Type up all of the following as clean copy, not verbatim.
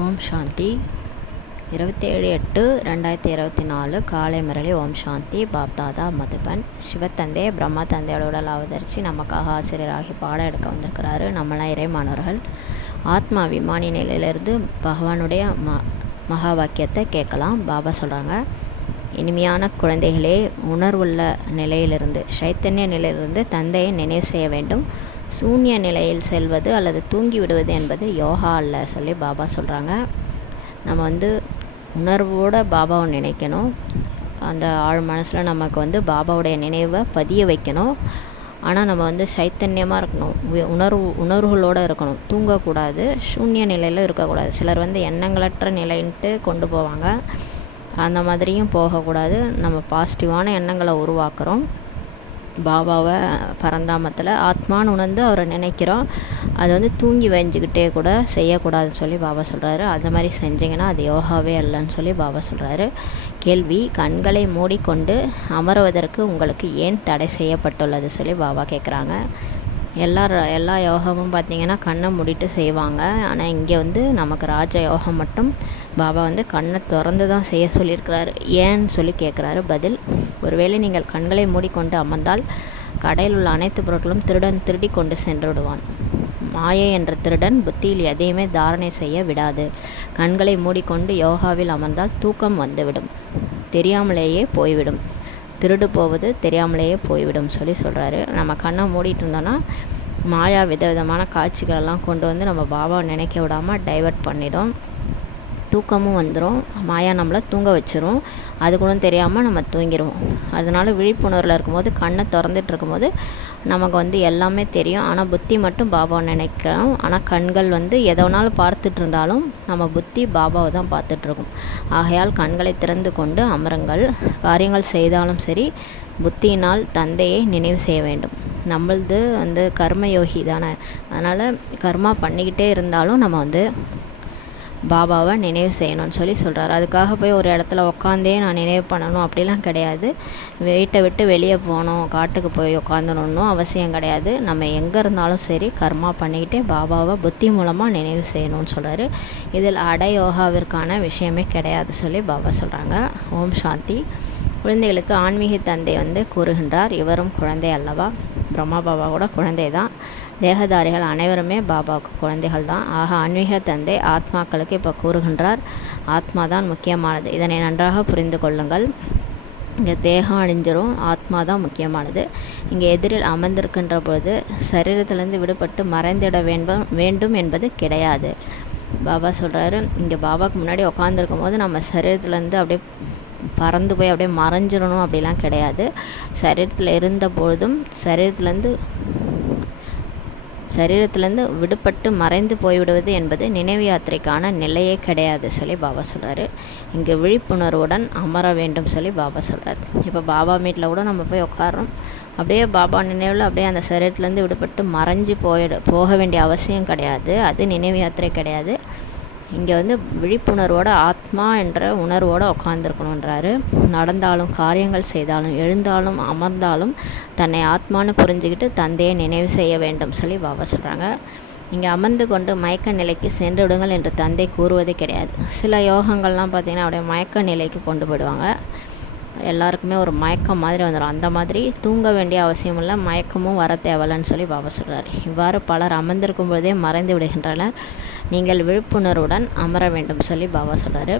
ஓம் சாந்தி 27/8/2024 காலை முரளி. ஓம் சாந்தி. பாப்தாதா மதுபன். சிவத்தந்தை பிரம்மா தந்தையோட உடல் அவதரித்து நமக்காக ஆசிரியராகி பாடம் எடுக்க வந்திருக்கிறாரு. நம்மளாம் இறைமானவர்கள். ஆத்மா விமானி நிலையிலிருந்து பகவானுடைய மகா வாக்கியத்தை கேட்கலாம். பாபா சொல்கிறாங்க, இனிமையான குழந்தைகளே, உணர்வுள்ள நிலையிலிருந்து சைத்தன்ய நிலையிலிருந்து தந்தையை நினைவு செய்ய வேண்டும். சூன்ய நிலையில் செல்வது அல்லது தூங்கி விடுவது என்பது யோகா அல்ல சொல்லி பாபா சொல்கிறாங்க. நம்ம உணர்வோடு பாபாவை நினைக்கணும். அந்த ஆழ் மனசில் நமக்கு பாபாவுடைய நினைவை பதிய வைக்கணும். ஆனால் நம்ம சைத்தன்யமாக இருக்கணும், உணர்வுகளோடு இருக்கணும், தூங்கக்கூடாது, சூன்ய நிலையில் இருக்கக்கூடாது. சிலர் எண்ணங்களற்ற நிலைன்ட்டு கொண்டு போவாங்க. அந்த மாதிரியும் போகக்கூடாது. நம்ம பாசிட்டிவான எண்ணங்களை உருவாக்குறோம். பாபாவை பரந்தாமத்தில் ஆத்மான்னு உணர்ந்து அவரை நினைக்கிறோம். அது தூங்கி வஞ்சிக்கிட்டே கூட செய்யக்கூடாதுன்னு சொல்லி பாபா சொல்கிறாரு. அந்த மாதிரி செஞ்சிங்கன்னா அது யோகாவே அல்லன்னு சொல்லி பாபா சொல்கிறாரு. கேள்வி: கண்களை மூடிக்கொண்டு அமருவதற்கு உங்களுக்கு ஏன் தடை செய்யப்பட்டுள்ளது சொல்லி பாபா கேட்குறாங்க. எல்லா யோகமும் பார்த்திங்கன்னா கண்ணை மூடிட்டு செய்வாங்க. ஆனால் இங்கே நமக்கு ராஜ யோகம் மட்டும் பாபா கண்ணை திறந்து தான் செய்ய சொல்லியிருக்கிறாரு. ஏன்னு சொல்லி கேட்குறாரு. பதில்: ஒருவேளை நீங்கள் கண்களை மூடிக்கொண்டு அமர்ந்தால் கடையில் உள்ள அனைத்து பொருட்களும் திருடன் திருடி கொண்டு சென்று விடுவான். மாயை என்ற திருடன் புத்தியில் எதையுமே தாரணை செய்ய விடாது. கண்களை மூடிக்கொண்டு யோகாவில் அமர்ந்தால் தூக்கம் வந்துவிடும், தெரியாமலேயே போய்விடும். திருடு போவது தெரியாமலேயே போய்விடும் சொல்லி சொல்கிறாரு. நம்ம கண்ணை மூடிட்டு இருந்தோன்னா மாயா விதவிதமான காட்சிகளெல்லாம் கொண்டு நம்ம பாபாவை நினைக்க விடாமல் டைவர்ட் பண்ணிடும். தூக்கமும் வந்துடும். மாயா நம்மளை தூங்க வச்சிரும். அது கூட தெரியாமல் நம்ம தூங்கிடுவோம். அதனால் விழிப்புணர்வில் இருக்கும்போது கண்ணை திறந்துட்டு இருக்கும்போது நமக்கு எல்லாமே தெரியும். ஆனால் புத்தி மட்டும் பாபாவை நினைக்கிறோம். ஆனால் கண்கள் எதனாலும் பார்த்துட்டு இருந்தாலும் நம்ம புத்தி பாபாவை தான் பார்த்துட்ருக்கும். ஆகையால் கண்களை திறந்து கொண்டு அமருங்கள். காரியங்கள் செய்தாலும் சரி, புத்தியினால் தந்தையை நினைவு செய்ய வேண்டும். நம்மளது கர்மயோகி தானே. அதனால் கர்மா பண்ணிக்கிட்டே இருந்தாலும் நம்ம பாபாவை நினைவு செய்யணும்னு சொல்லி சொல்கிறாரு. அதுக்காக போய் ஒரு இடத்துல உட்காந்தே நான் நினைவு பண்ணணும் அப்படிலாம் கிடையாது. வீட்டை விட்டு வெளியே போகணும், காட்டுக்கு போய் உட்காந்துடணும் அவசியம் கிடையாது. நம்ம எங்கே இருந்தாலும் சரி கர்மா பண்ணிக்கிட்டே பாபாவை புத்தி மூலமாக நினைவு செய்யணும்னு சொல்கிறாரு. இதில் யோகாவிற்கான விஷயமே கிடையாது சொல்லி பாபா சொல்கிறாங்க. ஓம் சாந்தி. குழந்தைகளுக்கு ஆன்மீக தந்தை கூறுகின்றார், இவரும் குழந்தை அல்லவா? பிரம்மா பாபா கூட குழந்தை தான். தேகதாரிகள் அனைவருமே பாபாவுக்கு குழந்தைகள் தான். ஆக ஆன்மீக தந்தை ஆத்மாக்களுக்கு இப்போ கூறுகின்றார், ஆத்மா தான் முக்கியமானது. இதனை நன்றாக புரிந்து கொள்ளுங்கள். இங்கே தேகம் அழிஞ்சிரும், ஆத்மா தான் முக்கியமானது. இங்கே எதிரில் அமர்ந்திருக்கின்ற பொழுது சரீரத்திலேருந்து விடுபட்டு மறைந்திட வேண்டும் என்பது கிடையாது. பாபா சொல்கிறாரு, இங்கே பாபாவுக்கு முன்னாடி உட்காந்துருக்கும் போது நம்ம சரீரத்துலேருந்து அப்படியே பறந்து போய் அப்படியே மறைஞ்சிடணும் அப்படிலாம் கிடையாது. சரீரத்தில் இருந்த பொழுதும் சரீரத்திலேருந்து விடுபட்டு மறைந்து போய்விடுவது என்பது நினைவு யாத்திரைக்கான நிலையே கிடையாது சொல்லி பாபா சொல்கிறாரு. இங்கே விழிப்புணர்வுடன் அமர வேண்டும் சொல்லி பாபா சொல்கிறார். இப்போ பாபா மீட்டில் கூட நம்ம போய் உட்காரோம், அப்படியே பாபா நினைவில் அப்படியே அந்த சரீரத்திலேருந்து விடுபட்டு மறைஞ்சு போக வேண்டிய அவசியம் கிடையாது. அது நினைவு யாத்திரை கிடையாது. இங்கே விழிப்புணர்வோட ஆத்மா என்ற உணர்வோடு உட்காந்துருக்கணுன்றாரு. நடந்தாலும் காரியங்கள் செய்தாலும் எழுந்தாலும் அமர்ந்தாலும் தன்னை ஆத்மானு புரிஞ்சுக்கிட்டு தந்தையை நினைவு செய்ய வேண்டும் சொல்லி பாபா சொல்கிறாங்க. இங்கே அமர்ந்து கொண்டு மயக்க நிலைக்கு சென்று விடுங்கள் என்று தந்தை கூறுவதே கிடையாது. சில யோகங்கள்லாம் பார்த்திங்கன்னா அப்படியே மயக்க நிலைக்கு கொண்டு போயிடுவாங்க. எல்லாருக்குமே ஒரு மயக்கம் மாதிரி வந்துடும். அந்த மாதிரி தூங்க வேண்டிய அவசியம் இல்லை, மயக்கமும் வர தேவையில்லைன்னு சொல்லி பாபா சொல்கிறார். இவ்வாறு பலர் அமர்ந்திருக்கும் பொழுதே மறைந்து விடுகின்றனர். நீங்கள் விழிப்புணர்வுடன் அமர வேண்டும் சொல்லி பாபா சொல்கிறாரு.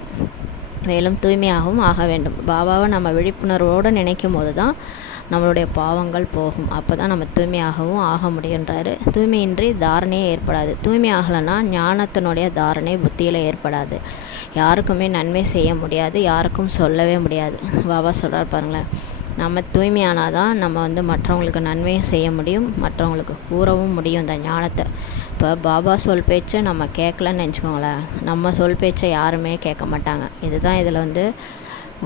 மேலும் தூய்மையாகவும் ஆக வேண்டும். பாபாவை நம்ம விழிப்புணர்வோடு நினைக்கும் போது தான் நம்மளுடைய பாவங்கள் போகும். அப்போ தான் நம்ம தூய்மையாகவும் ஆக முடியுன்றாரு. தூய்மையின்றி தாரணையே ஏற்படாது. தூய்மை ஆகலைன்னா ஞானத்தினுடைய தாரணை புத்தியில் ஏற்படாது. யாருக்குமே நன்மை செய்ய முடியாது, யாருக்கும் சொல்லவே முடியாது. பாபா சொல்கிறார் பாருங்களேன், நம்ம தூய்மையானால் தான் நம்ம மற்றவங்களுக்கு நன்மையை செய்ய முடியும், மற்றவங்களுக்கு கூறவும் முடியும் இந்த ஞானத்தை. இப்போ பாபா சொல் பேச்சை நம்ம கேட்கலன்னு நினச்சிக்கோங்களேன், நம்ம சொல் பேச்சை யாருமே கேட்க மாட்டாங்க. இதுதான் இதில்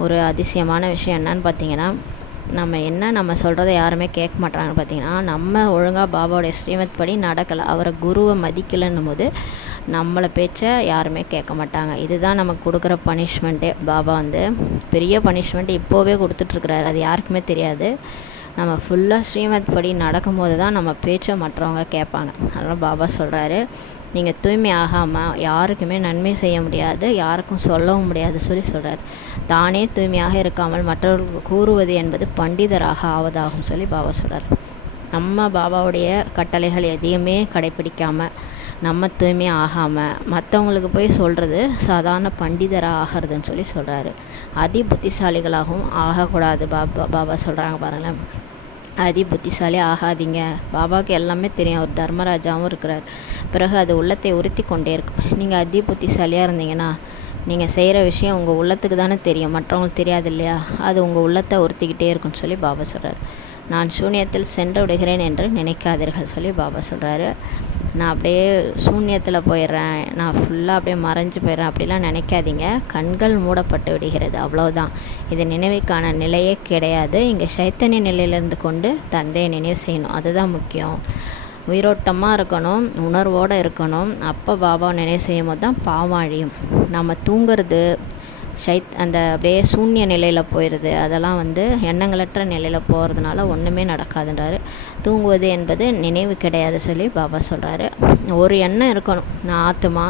ஒரு அதிசயமான விஷயம். என்னன்னு பார்த்தீங்கன்னா, நம்ம சொல்கிறத யாருமே கேட்க மாட்டாங்கன்னு பார்த்தீங்கன்னா, நம்ம ஒழுங்காக பாபாவுடைய ஸ்ரீமத் படி நடக்கலை, அவரை குருவை மதிக்கலைன்னும் போது நம்மளை பேச்சை யாருமே கேட்க மாட்டாங்க. இதுதான் நமக்கு கொடுக்குற பனிஷ்மெண்ட்டே. பாபா பெரிய பனிஷ்மெண்ட் இப்போவே கொடுத்துட்ருக்குறாரு, அது யாருக்குமே தெரியாது. நம்ம ஃபுல்லாக ஸ்ரீமத் படி நடக்கும்போது தான் நம்ம பேச்சை மற்றவங்க கேட்பாங்க. அதனால் பாபா சொல்கிறாரு, நீங்கள் தூய்மை ஆகாமல் யாருக்குமே நன்மை செய்ய முடியாது, யாருக்கும் சொல்லவும் முடியாது சொல்கிறார். தானே தூய்மையாக இருக்காமல் மற்றவர்களுக்கு கூறுவது என்பது பண்டிதராக ஆவதாகும் பாபா சொல்கிறார். நம்ம பாபாவுடைய கட்டளைகள் எதையுமே கடைப்பிடிக்காமல் நம்ம தூய்மை ஆகாமல் மற்றவங்களுக்கு போய் சொல்கிறது சாதாரண பண்டிதராக ஆகிறதுன்னு சொல்கிறாரு. அதி புத்திசாலிகளாகவும் ஆகக்கூடாது. பாபா சொல்கிறாங்க பாருங்களேன், அதி புத்திசாலி ஆகாதீங்க. பாபாவுக்கு எல்லாமே தெரியும், அவர் தர்மராஜாவும் இருக்கிறார். பிறகு அது உள்ளத்தை உறுத்தி கொண்டே இருக்கும். நீங்கள் அதி புத்திசாலியாக இருந்தீங்கன்னா நீங்கள் செய்கிற விஷயம் உங்கள் உள்ளத்துக்கு தானே தெரியும், மற்றவங்களுக்கு தெரியாது இல்லையா? அது உங்கள் உள்ளத்தை உறுத்திக்கிட்டே இருக்குன்னு பாபா சொல்கிறார். நான் சூன்யத்தில் சென்று விடுகிறேன் என்று நினைக்காதீர்கள் பாபா சொல்கிறாரு. நான் அப்படியே சூன்யத்தில் போயிடுறேன், நான் ஃபுல்லாக அப்படியே மறைஞ்சு போயிடுறேன் அப்படிலாம் நினைக்காதீங்க. கண்கள் மூடப்பட்டு விடுகிறது, அவ்வளோதான். இது நினைவுக்கான நிலையே கிடையாது. இங்கே சைத்தன்ய நிலையிலேருந்து கொண்டு தந்தையை நினைவு செய்யணும், அதுதான் முக்கியம். உயிரோட்டமாக இருக்கணும், உணர்வோடு இருக்கணும். அப்போ பாபா நினைவு செய்யும் போது தான் பாவம் அழியும். நம்ம தூங்கிறது அந்த அப்படியே சூன்ய நிலையில் போயிடுது, அதெல்லாம் எண்ணங்களற்ற நிலையில் போகிறதுனால ஒன்றுமே நடக்காதுன்றாரு. தூங்குவது என்பது நினைவு கிடையாது பாபா சொல்கிறாரு. ஒரு எண்ணம் இருக்கணும், நான் ஆத்மா,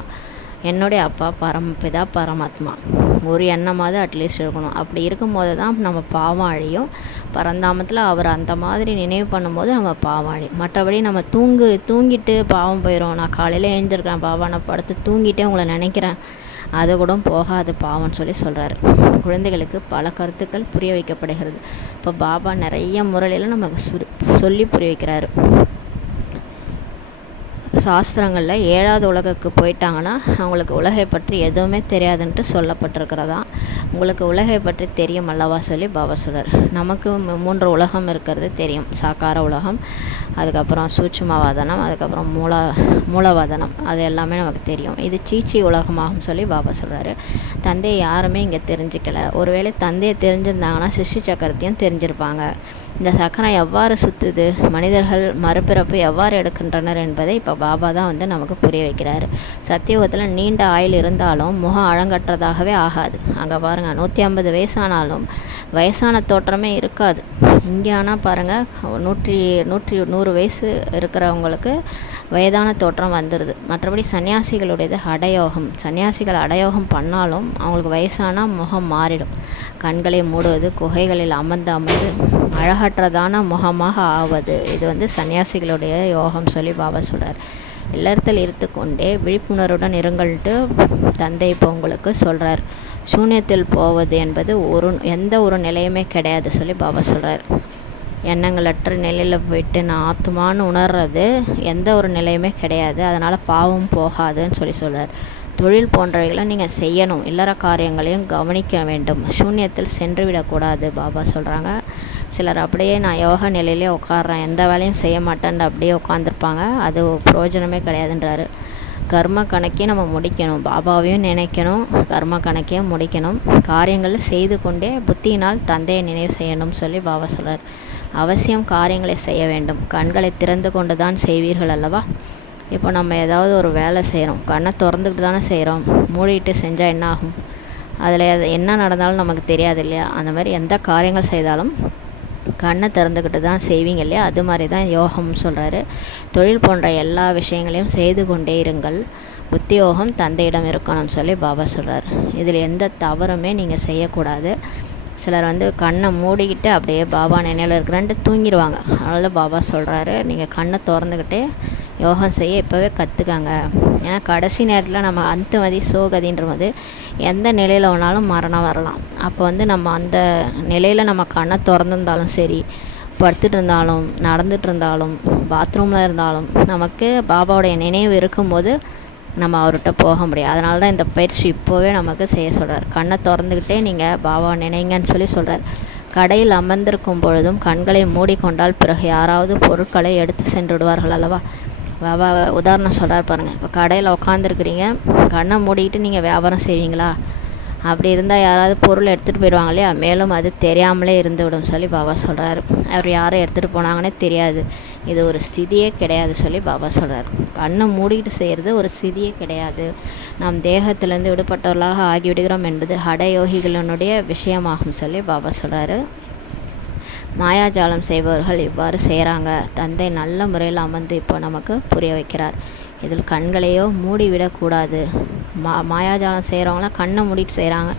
என்னுடைய அப்பா பரமபிதா பரமாத்மா, ஒரு எண்ணமாவது அட்லீஸ்ட் இருக்கணும். அப்படி இருக்கும்போது தான் நம்ம பாவம் அழியும். பரந்தாமத்தில் அவர் அந்த மாதிரி நினைவு பண்ணும்போது நம்ம பாவம் அழியும். மற்றபடி நம்ம தூங்கிட்டு பாவம் போயிடும். நான் காலையில் எழுந்திருக்கிறேன் பாபா, நான் படுத்து தூங்கிட்டே உங்களை நினைக்கிறேன், அது கூட போகாது பாவம்னு சொல்கிறாரு. குழந்தைகளுக்கு பல கருத்துக்கள் புரிய வைக்கப்படுகிறது. இப்போ பாபா நிறைய முறையில் நமக்கு சொல்லி புரிய வைக்கிறாரு. சாஸ்திரங்களில் 7வது உலகுக்கு போயிட்டாங்கன்னா அவங்களுக்கு உலகை பற்றி எதுவுமே தெரியாதுன்ட்டு சொல்லப்பட்டிருக்கிறதா. உங்களுக்கு உலகை பற்றி தெரியும் அல்லவா பாபா சொல்கிறார். நமக்கு 3 உலகம் இருக்கிறது தெரியும். சாக்கார உலகம், அதுக்கப்புறம் சூட்சுமவாதனம், அதுக்கப்புறம் மூலவாதனம், அது எல்லாமே நமக்கு தெரியும். இது சீச்சி உலகமாகும் பாபா சொல்கிறாரு. தந்தையை யாருமே இங்கே தெரிஞ்சிக்கல. ஒருவேளை தந்தையை தெரிஞ்சிருந்தாங்கன்னா சிருஷ்டி சக்கரத்தையும் தெரிஞ்சிருப்பாங்க. இந்த சக்கரம் எவ்வாறு சுற்றுது, மனிதர்கள் மறுபிறப்பு எவ்வாறு எடுக்கின்றனர் என்பதை இப்போ பாபா தான் நமக்கு புரிய வைக்கிறாரு. சத்தியுகத்தில் நீண்ட ஆயுள் இருந்தாலும் முகம் அழங்கற்றதாகவே ஆகாது. அங்கே பாருங்கள், 150 வயசானாலும் வயசான தோற்றமே இருக்காது. இங்கே ஆனால் பாருங்கள், 100 வயசு இருக்கிறவங்களுக்கு வயதான தோற்றம் வந்துடுது. மற்றபடி சன்னியாசிகளுடையது அடயோகம். சன்னியாசிகள் அடயோகம் பண்ணாலும் அவங்களுக்கு வயசானால் முகம் மாறிடும். கண்களை மூடுவது, குகைகளில் அமர்ந்து அழகற்றதான முகமாக ஆவது, இது சன்னியாசிகளுடைய யோகம் பாபா சொல்கிறார். இல்லறத்தில் இருந்து கொண்டே விழிப்புணர்வுடன் இருங்கள்ட்டு தந்தை இப்போ உங்களுக்கு சொல்கிறார். சூன்யத்தில் போவது என்பது எந்த ஒரு நிலையுமே கிடையாது பாபா சொல்கிறார். எண்ணங்களற்ற நிலையில் போயிட்டு நான் ஆத்மான்னு உணர்றது எந்த ஒரு நிலையுமே கிடையாது. அதனால் பாவம் போகாதுன்னு சொல்கிறார். தொழில் போன்றவைகளை நீங்கள் செய்யணும், இல்லற காரியங்களையும் கவனிக்க வேண்டும். சூன்யத்தில் சென்று விடக்கூடாது பாபா சொல்கிறாங்க. சிலர் அப்படியே நான் யோகா நிலையிலே உட்காடுறேன், எந்த வேலையும் செய்ய மாட்டேன்னு அப்படியே உட்காந்துருப்பாங்க. அது பிரயோஜனமே கிடையாதுன்றாரு. கர்ம கணக்கையும் நம்ம முடிக்கணும், பாபாவையும் நினைக்கணும், கர்ம கணக்கையும் முடிக்கணும். காரியங்களை செய்து கொண்டே புத்தியினால் தந்தையை நினைவு செய்யணும் பாபா சொல்கிறார். அவசியம் காரியங்களை செய்ய வேண்டும். கண்களை திறந்து கொண்டு தான் செய்வீர்கள் அல்லவா? இப்போ நம்ம ஏதாவது ஒரு வேலை செய்கிறோம், கண்ணை திறந்துக்கிட்டு தானே செய்கிறோம். மூடிட்டு செஞ்சால் என்ன ஆகும்? அதில் என்ன நடந்தாலும் நமக்கு தெரியாது இல்லையா? அந்த மாதிரி எந்த காரியங்கள் செய்தாலும் கண்ணை திறந்துக்கிட்டு தான் செய்வீங்க இல்லையா? அது மாதிரி தான் யோகம்னு சொல்கிறாரு. தொழில் போன்ற எல்லா விஷயங்களையும் செய்து கொண்டே இருங்கள். உத்தியோகம் தந்தையிடம் இருக்கணும்னு பாபா சொல்கிறார். இதில் எந்த தவறுமே நீங்கள் செய்யக்கூடாது. சிலர் கண்ணை மூடிக்கிட்டு அப்படியே பாபா நினைவில் இருக்கிறான்ட்டு தூங்கிடுவாங்க. அதனால பாபா சொல்கிறாரு, நீங்கள் கண்ணை திறந்துக்கிட்டே யோகம் செய்ய இப்போவே கற்றுக்காங்க. ஏன்னா கடைசி நேரத்தில் நம்ம அந்தமதி சோகதின்றது எந்த நிலையில் வேணாலும் மரணம் வரலாம். அப்போ நம்ம அந்த நிலையில் நம்ம கண்ணை திறந்துருந்தாலும் சரி, படுத்துட்டு இருந்தாலும், நடந்துட்டு இருந்தாலும், பாத்ரூமில் இருந்தாலும், நமக்கு பாபாவுடைய நினைவு இருக்கும்போது நம்ம அவர்கிட்ட போக முடியும். அதனால தான் இந்த பயிற்சி இப்போவே நமக்கு செய்ய சொல்கிறார். கண்ணை திறந்துக்கிட்டே நீங்கள் பாபா நினைங்கன்னு சொல்கிறார். கடையில் அமர்ந்திருக்கும் பொழுதும் கண்களை மூடிக்கொண்டால் பிறகு யாராவது பொருட்களை எடுத்து சென்று விடுவார்கள் அல்லவா? பாபா உதாரணம் சொல்கிறார் பாருங்கள். இப்போ கடையில் உட்காந்துருக்குறீங்க, கண்ணை மூடிக்கிட்டு நீங்கள் வியாபாரம் செய்வீங்களா? அப்படி இருந்தால் யாராவது பொருள் எடுத்துகிட்டு போயிடுவாங்க இல்லையா? மேலும் அது தெரியாமலே இருந்துவிடும் பாபா சொல்கிறாரு. அவர் யாரை எடுத்துகிட்டு போனாங்கன்னே தெரியாது. இது ஒரு ஸ்திதியே கிடையாது பாபா சொல்கிறார். கண்ணை மூடிக்கிட்டு செய்கிறது ஒரு ஸ்திதியே கிடையாது. நாம் தேகத்திலேருந்து விடுபட்டவர்களாக ஆகிவிடுகிறோம் என்பது ஹடயோகிகளினுடைய விஷயமாகும் பாபா சொல்கிறாரு. மாயாஜாலம் செய்பவர்கள் இவ்வாறு செய்கிறாங்க. தந்தை நல்ல முறையில் அமர்ந்து இப்போ நமக்கு புரிய வைக்கிறார். இதில் கண்களையோ மூடிவிடக்கூடாது. மாயாஜாலம் செய்கிறவங்களாம் கண்ணை மூடிட்டு செய்கிறாங்க.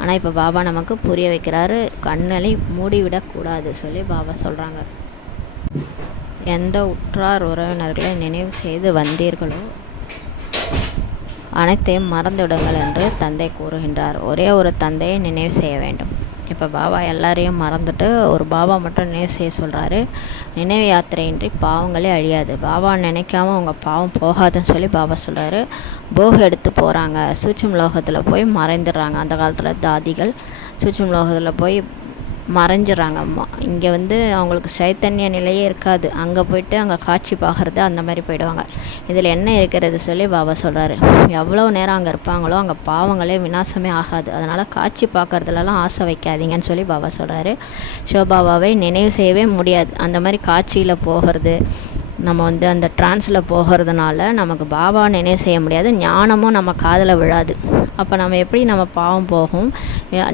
ஆனால் இப்போ பாபா நமக்கு புரிய வைக்கிறாரு, கண்ணை மூடிவிடக்கூடாது சொல்லி பாபா சொல்கிறாங்க. எந்த உற்றார் உறவினர்களை நினைவு செய்து வந்தீர்களோ அனைத்தையும் மறந்துவிடுங்கள் என்று தந்தை கூறுகின்றார். ஒரே ஒரு தந்தையை நினைவு செய்ய வேண்டும். இப்போ பாபா எல்லாரையும் மறந்துட்டு ஒரு பாபா மட்டும் நினைவு செய்ய சொல்கிறாரு. நினைவு யாத்திரையின்றி பாவங்களே அழியாது. பாபா நினைக்காம அவங்க பாவம் போகாதுன்னு சொல்லி பாபா சொல்கிறாரு. போக எடுத்து போகிறாங்க, சூட்சும லோகத்தில் போய் மறைந்துடுறாங்க. அந்த காலத்தில் தாதிகள் சூட்சும லோகத்தில் போய் மறைஞ்சிட்றாங்க. இங்கே அவங்களுக்கு சைத்தன்ய நிலையே இருக்காது. அங்கே போய்ட்டு அங்கே காட்சி பார்க்குறது அந்த மாதிரி போயிடுவாங்க. இதில் என்ன இருக்கிறது சொல்லி பாபா சொல்கிறாரு. எவ்வளோ நேரம் அங்கே இருப்பாங்களோ அங்கே பாவங்களே விநாசமே ஆகாது. அதனால் காட்சி பார்க்குறதுலலாம் ஆசை வைக்காதீங்கன்னு சொல்லி பாபா சொல்கிறாரு. சிவபாபாவை நினைவு செய்யவே முடியாது. அந்த மாதிரி காட்சியில் போகிறது, நம்ம அந்த ட்ரான்ஸில் போகிறதுனால நமக்கு பாபா நினைவு செய்ய முடியாது. ஞானமும் நம்ம காதில் விழாது. அப்போ நம்ம எப்படி நம்ம பாவம் போகும்,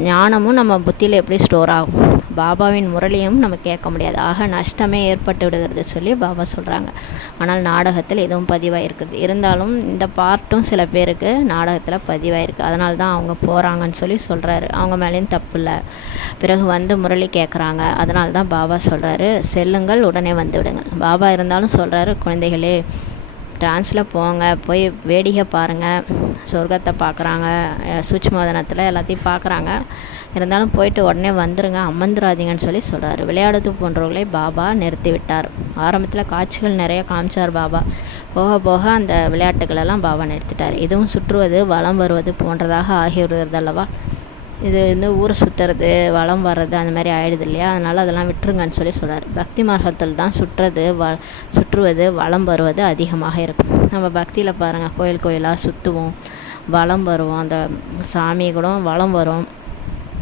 ஞானமும் நம்ம புத்தியில் எப்படி ஸ்டோர் ஆகும், பாபாவின் முரளியும் நம்ம கேட்க முடியாது. ஆக நஷ்டமே ஏற்பட்டு விடுகிறது சொல்லி பாபா சொல்கிறாங்க. ஆனால் நாடகத்தில் இதுவும் பதிவாயிருக்குது. இருந்தாலும் இந்த பார்ட்டும் சில பேருக்கு நாடகத்தில் பதிவாயிருக்கு. அதனால தான் அவங்க போகிறாங்கன்னு சொல்லி சொல்கிறாரு. அவங்க மேலேயும் தப்பு இல்லை. பிறகு முரளி கேட்குறாங்க. அதனால தான் பாபா சொல்கிறாரு, செல்லுங்கள், உடனே வந்து விடுங்கள். பாபா இருந்தாலும் சொல்கிறாரு, குழந்தைகளே டான்ஸில் போங்க, போய் வேடிக்கை பாருங்கள். சொர்க்கத்தை பார்க்குறாங்க, சூட்சுமவதனத்தில் எல்லாத்தையும் பார்க்குறாங்க. இருந்தாலும் போயிட்டு உடனே வந்துடுங்க, அமர்ந்துடாதீங்கன்னு சொல்லி சொல்கிறாரு. விளையாடுறது போன்றவர்களை பாபா நிறுத்தி விட்டார். ஆரம்பத்தில் காட்சிகள் நிறைய காமிச்சார் பாபா. போக போக அந்த விளையாட்டுகளெல்லாம் பாபா நிறுத்திட்டார். இதுவும் சுற்றுவது வலம் வருவது போன்றதாக ஆகிவிடுகிறது அல்லவா. இது ஊரை சுற்றுறது, வளம் வர்றது அந்த மாதிரி ஆகிடுது இல்லையா. அதனால் அதெல்லாம் விட்டுருங்கன்னு சொல்லி சொல்கிறார். பக்தி மார்க்கத்தில் தான் சுற்றுவது வளம் வருவது அதிகமாக இருக்கும். நம்ம பக்தியில் பாருங்கள், கோயில் கோயிலாக சுற்றுவோம், வளம் வருவோம், அந்த சாமி கூட வளம் வரும்.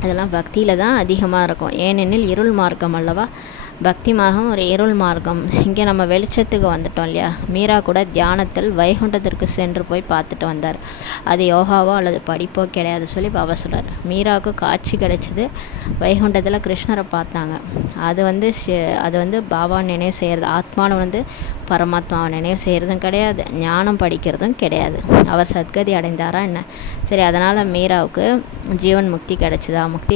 அதெல்லாம் பக்தியில் தான் அதிகமாக இருக்கும். ஏனெனில் இருள் மார்க்கம் அல்லவா. பக்தி மார்க்கம் ஒரு இருள் மார்க்கம். இங்கே நம்ம வெளிச்சத்துக்கு வந்துட்டோம் இல்லையா. மீரா கூட தியானத்தில் வைகுண்டத்திற்கு சென்று போய் பார்த்துட்டு வந்தார். அது யோகாவோ அல்லது படிப்போ கிடையாது சொல்லி பாபா சொல்கிறார். மீராவுக்கு காட்சி கிடைச்சிது, வைகுண்டத்தில் கிருஷ்ணரை பார்த்தாங்க. அது பாபா நினைவு செய்கிறது. ஆத்மாவை பரமாத்மாவை நினைவு செய்கிறதும் கிடையாது, ஞானம் படிக்கிறதும் கிடையாது. அவர் சத்கதி அடைந்தாரா என்ன? சரி, அதனால் மீராவுக்கு ஜீவன் முக்தி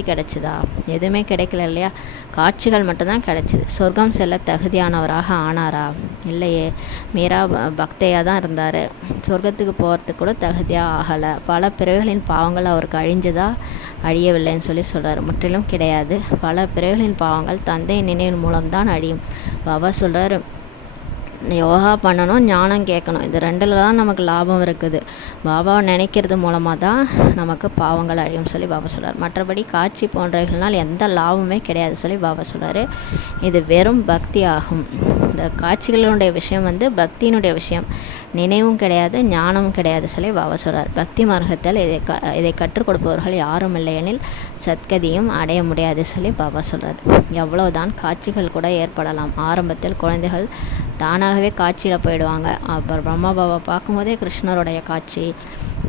கிடைச்சிதா? எதுவுமே கிடைக்கல இல்லையா. காட்சிகள் மட்டும்தான் கிடைச்சிது. சொர்க்கம் செல்ல தகுதியானவராக ஆனாரா? இல்லையே. மீரா பக்தையாக தான் இருந்தார். சொர்க்கத்துக்கு போகிறதுக்கு கூட தகுதியாக ஆகலை. பல பிறவிகளின் பாவங்கள் அவருக்கு அழியவில்லைன்னு சொல்லி சொல்கிறார். முற்றிலும் கிடையாது. பல பிறவிகளின் பாவங்கள் தந்தை நினைவின் மூலம்தான் அழியும். பாபா சொல்கிறார், யோகா பண்ணணும், ஞானம் கேட்கணும். இது ரெண்டில் தான் நமக்கு லாபம் இருக்குது. பாபாவை நினைக்கிறது மூலமாக தான் நமக்கு பாவங்கள் அழியும் சொல்லி பாபா சொல்கிறார். மற்றபடி காட்சி போன்றவைகள்னால் எந்த லாபமே கிடையாது சொல்லி பாபா சொல்கிறார். இது வெறும் பக்தி ஆகும். இந்த காட்சிகளுடைய விஷயம் பக்தியினுடைய விஷயம். நினைவும் கிடையாது, ஞானமும் கிடையாது சொல்லி பாபா சொல்கிறார். பக்தி மார்க்கத்தில் இதை கற்றுக் கொடுப்பவர்கள் யாரும் இல்லையெனில் சத்கதியும் அடைய முடியாது சொல்லி பாபா சொல்கிறார். எவ்வளவுதான் காட்சிகள் கூட ஏற்படலாம். ஆரம்பத்தில் குழந்தைகள் தானாகவே காட்சியில் போயிடுவாங்க. அப்புறம் பிரம்மா பாபா பார்க்கும்போதே கிருஷ்ணருடைய காட்சி,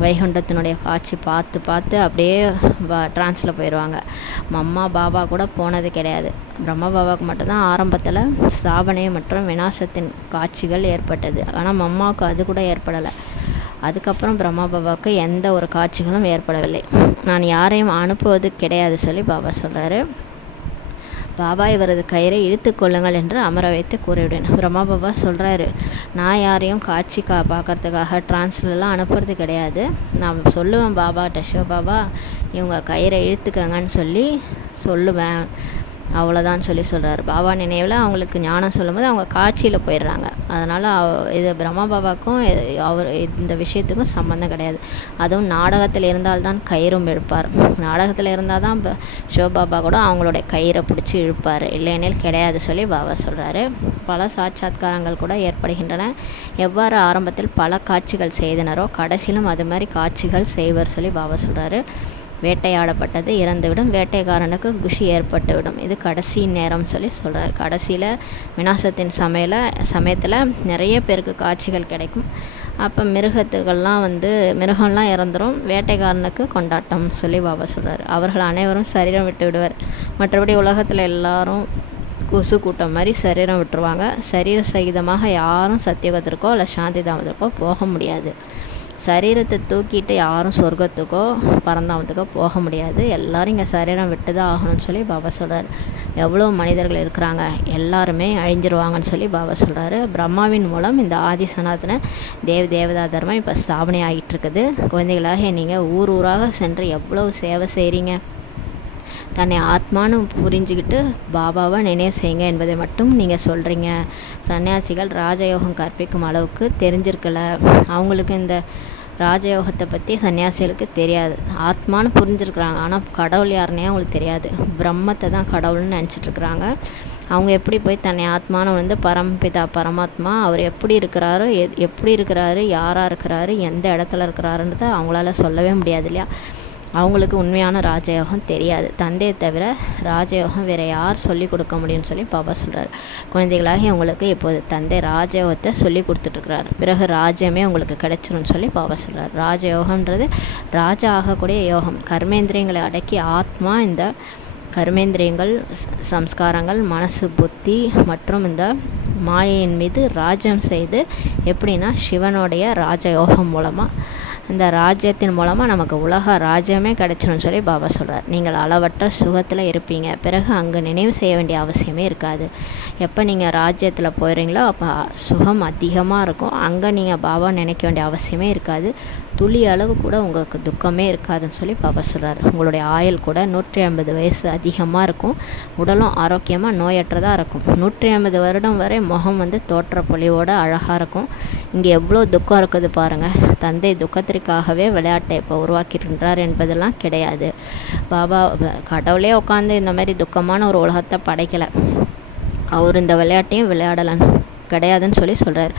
வைகுண்டத்தினுடைய காட்சி பார்த்து அப்படியே ட்ரான்ஸில் போயிடுவாங்க. அம்மா பாபா கூட போனது கிடையாது. பிரம்மா பாபாவுக்கு மட்டும்தான் ஆரம்பத்தில் ஸ்தாபனை மற்றும் விநாசத்தின் காட்சிகள் ஏற்பட்டது. ஆனால் அம்மாவுக்கு அது கூட ஏற்படலை. அதுக்கப்புறம் பிரம்மா பாபாவுக்கு எந்த ஒரு காட்சிகளும் ஏற்படவில்லை. நான் யாரையும் அனுப்புவது கிடையாது சொல்லி பாபா சொல்கிறாரு. பாபா இவரது கயிறை இழுத்து கொள்ளுங்கள் என்று அமர வைத்து கூறிவிட்டேன். பிரம்மா பாபா சொல்கிறாரு, நான் யாரையும் காட்சி பார்க்கறதுக்காக ட்ரான்ஸ்லாம் அனுப்புறது கிடையாது. நான் சொல்லுவேன் பாபாட்ட, சிவபாபா இவங்க கயிறை இழுத்துக்கங்கன்னு சொல்லி சொல்லுவேன், அவ்வளோதான் சொல்லி சொல்கிறார். பாபா நினைவில் அவங்களுக்கு ஞானம் சொல்லும்போது அவங்க காட்சியில் போயிடுறாங்க. அதனால் இது பிரம்மா பாபாவுக்கும் இந்த விஷயத்துக்கும் சம்மந்தம் கிடையாது. அதுவும் நாடகத்தில் இருந்தால்தான் கயிறும் இழுப்பார். நாடகத்தில் இருந்தால் தான் சிவபாபா கூட அவங்களுடைய கயிறை பிடிச்சி இழுப்பார், இல்லையெனில் கிடையாது சொல்லி பாபா சொல்கிறாரு. பல சாட்சாத்காரங்கள் கூட ஏற்படுகின்றன. எவ்வாறு ஆரம்பத்தில் பல காட்சிகள் செய்தனரோ கடைசியிலும் அது மாதிரி காட்சிகள் செய்வர் சொல்லி பாபா சொல்கிறாரு. வேட்டையாடப்பட்டது இறந்துவிடும், வேட்டைக்காரனுக்கு குஷி ஏற்பட்டுவிடும். இது கடைசி நேரம் சொல்லி சொல்கிறார். கடைசியில் விநாசத்தின் சமயத்தில் நிறைய பேருக்கு காட்சிகள் கிடைக்கும். அப்போ மிருகம்லாம் இறந்துடும், வேட்டைக்காரனுக்கு கொண்டாட்டம் சொல்லி பாபா சொல்கிறார். அவர்கள் அனைவரும் சரீரம் விட்டு விடுவர். மற்றபடி உலகத்தில் எல்லாரும் கொசு கூட்டம் மாதிரி சரீரம் விட்டுருவாங்க. சரீர சகிதமாக யாரும் சத்தியுகத்திற்கோ இல்லை சாந்தி தாமத்திற்கோ போக முடியாது. சரீரத்தை தூக்கிட்டு யாரும் சொர்க்கத்துக்கோ பரந்தாமத்துக்கோ போக முடியாது. எல்லோரும் இங்கே சரீரம் விட்டு தான் ஆகணும்னு சொல்லி பாபா சொல்கிறார். எவ்வளோ மனிதர்கள் இருக்கிறாங்க, எல்லாருமே அழிஞ்சிருவாங்கன்னு சொல்லி பாபா சொல்கிறாரு. பிரம்மாவின் மூலம் இந்த ஆதி சனாதன தேவதா தர்மம் இப்போ ஸ்தாபனை ஆகிட்டு இருக்குது. குழந்தைகளாக நீங்கள் ஊர் ஊராக சென்று எவ்வளோ சேவை செய்கிறீங்க. தன்னை ஆத்மானு புரிஞ்சுக்கிட்டு பாபாவை நினைவு செய்யுங்க என்பதை மட்டும் நீங்கள் சொல்கிறீங்க. சன்னியாசிகள் ராஜயோகம் கற்பிக்கும் அளவுக்கு தெரிஞ்சிருக்கல. அவங்களுக்கு இந்த ராஜயோகத்தை பற்றி சன்னியாசிகளுக்கு தெரியாது. ஆத்மானு புரிஞ்சிருக்கிறாங்க, ஆனால் கடவுள் யாருன்னே அவங்களுக்கு தெரியாது. பிரம்மத்தை தான் கடவுள்னு நினச்சிட்ருக்குறாங்க. அவங்க எப்படி போய் தன்னை ஆத்மானு பரமபிதா பரமாத்மா அவர் எப்படி இருக்கிறாரு, யாராக இருக்கிறாரு, எந்த இடத்துல இருக்கிறாருன்றதை அவங்களால சொல்லவே முடியாது இல்லையா. அவங்களுக்கு உண்மையான ராஜயோகம் தெரியாது. தந்தையை தவிர ராஜயோகம் வேறு யார் சொல்லி கொடுக்க முடியும்னு சொல்லி பாபா சொல்கிறார். குழந்தைகளாகி உங்களுக்கு இப்போது தந்தை ராஜயோகத்தை சொல்லி கொடுத்துட்ருக்கிறார். பிறகு ராஜ்யமே உங்களுக்கு கிடைச்சிரும்னு சொல்லி பாபா சொல்கிறார். ராஜயோகம்ன்றது ராஜா ஆகக்கூடிய யோகம். கர்மேந்திரியங்களை அடக்கி ஆத்மா இந்த கர்மேந்திரியங்கள், சம்ஸ்காரங்கள், மனசு, புத்தி மற்றும் இந்த மாயையின் மீது ராஜ்யம் செய்து எப்படின்னா சிவனுடைய ராஜயோகம் மூலமாக இந்த ராஜ்யத்தின் மூலமாக நமக்கு உலக ராஜ்யமே கிடைச்சிடும்னு சொல்லி பாபா சொல்கிறார். நீங்கள் அளவற்ற சுகத்தில் இருப்பீங்க. பிறகு அங்கே நினைவு செய்ய வேண்டிய அவசியமே இருக்காது. எப்போ நீங்கள் ராஜ்யத்தில் போயிடுறீங்களோ அப்போ சுகம் அதிகமாக இருக்கும். அங்கே நீங்கள் பாபா நினைக்க வேண்டிய அவசியமே இருக்காது. துளி அளவு கூட உங்களுக்கு துக்கமே இருக்காதுன்னு சொல்லி பாபா சொல்கிறார். உங்களுடைய ஆயுள் கூட 150 வயசு அதிகமாக இருக்கும். உடலும் ஆரோக்கியமாக நோயற்றதாக இருக்கும். 150 வருடம் வரை முகம் தோற்ற பொலிவோடு அழகாக இருக்கும். இங்கே எவ்வளோ துக்கம் இருக்குது பாருங்கள். தந்தை துக்கத்திற்காகவே விளையாட்டை இப்போ உருவாக்கிட்டுன்றார் என்பதெல்லாம் கிடையாது. பாபா கடவுளே உட்காந்து இந்த மாதிரி துக்கமான ஒரு உலகத்தை படைக்கலை. அவர் இந்த விளையாட்டையும் விளையாடலான்னு கிடையாதுன்னு சொல்லி சொல்கிறார்.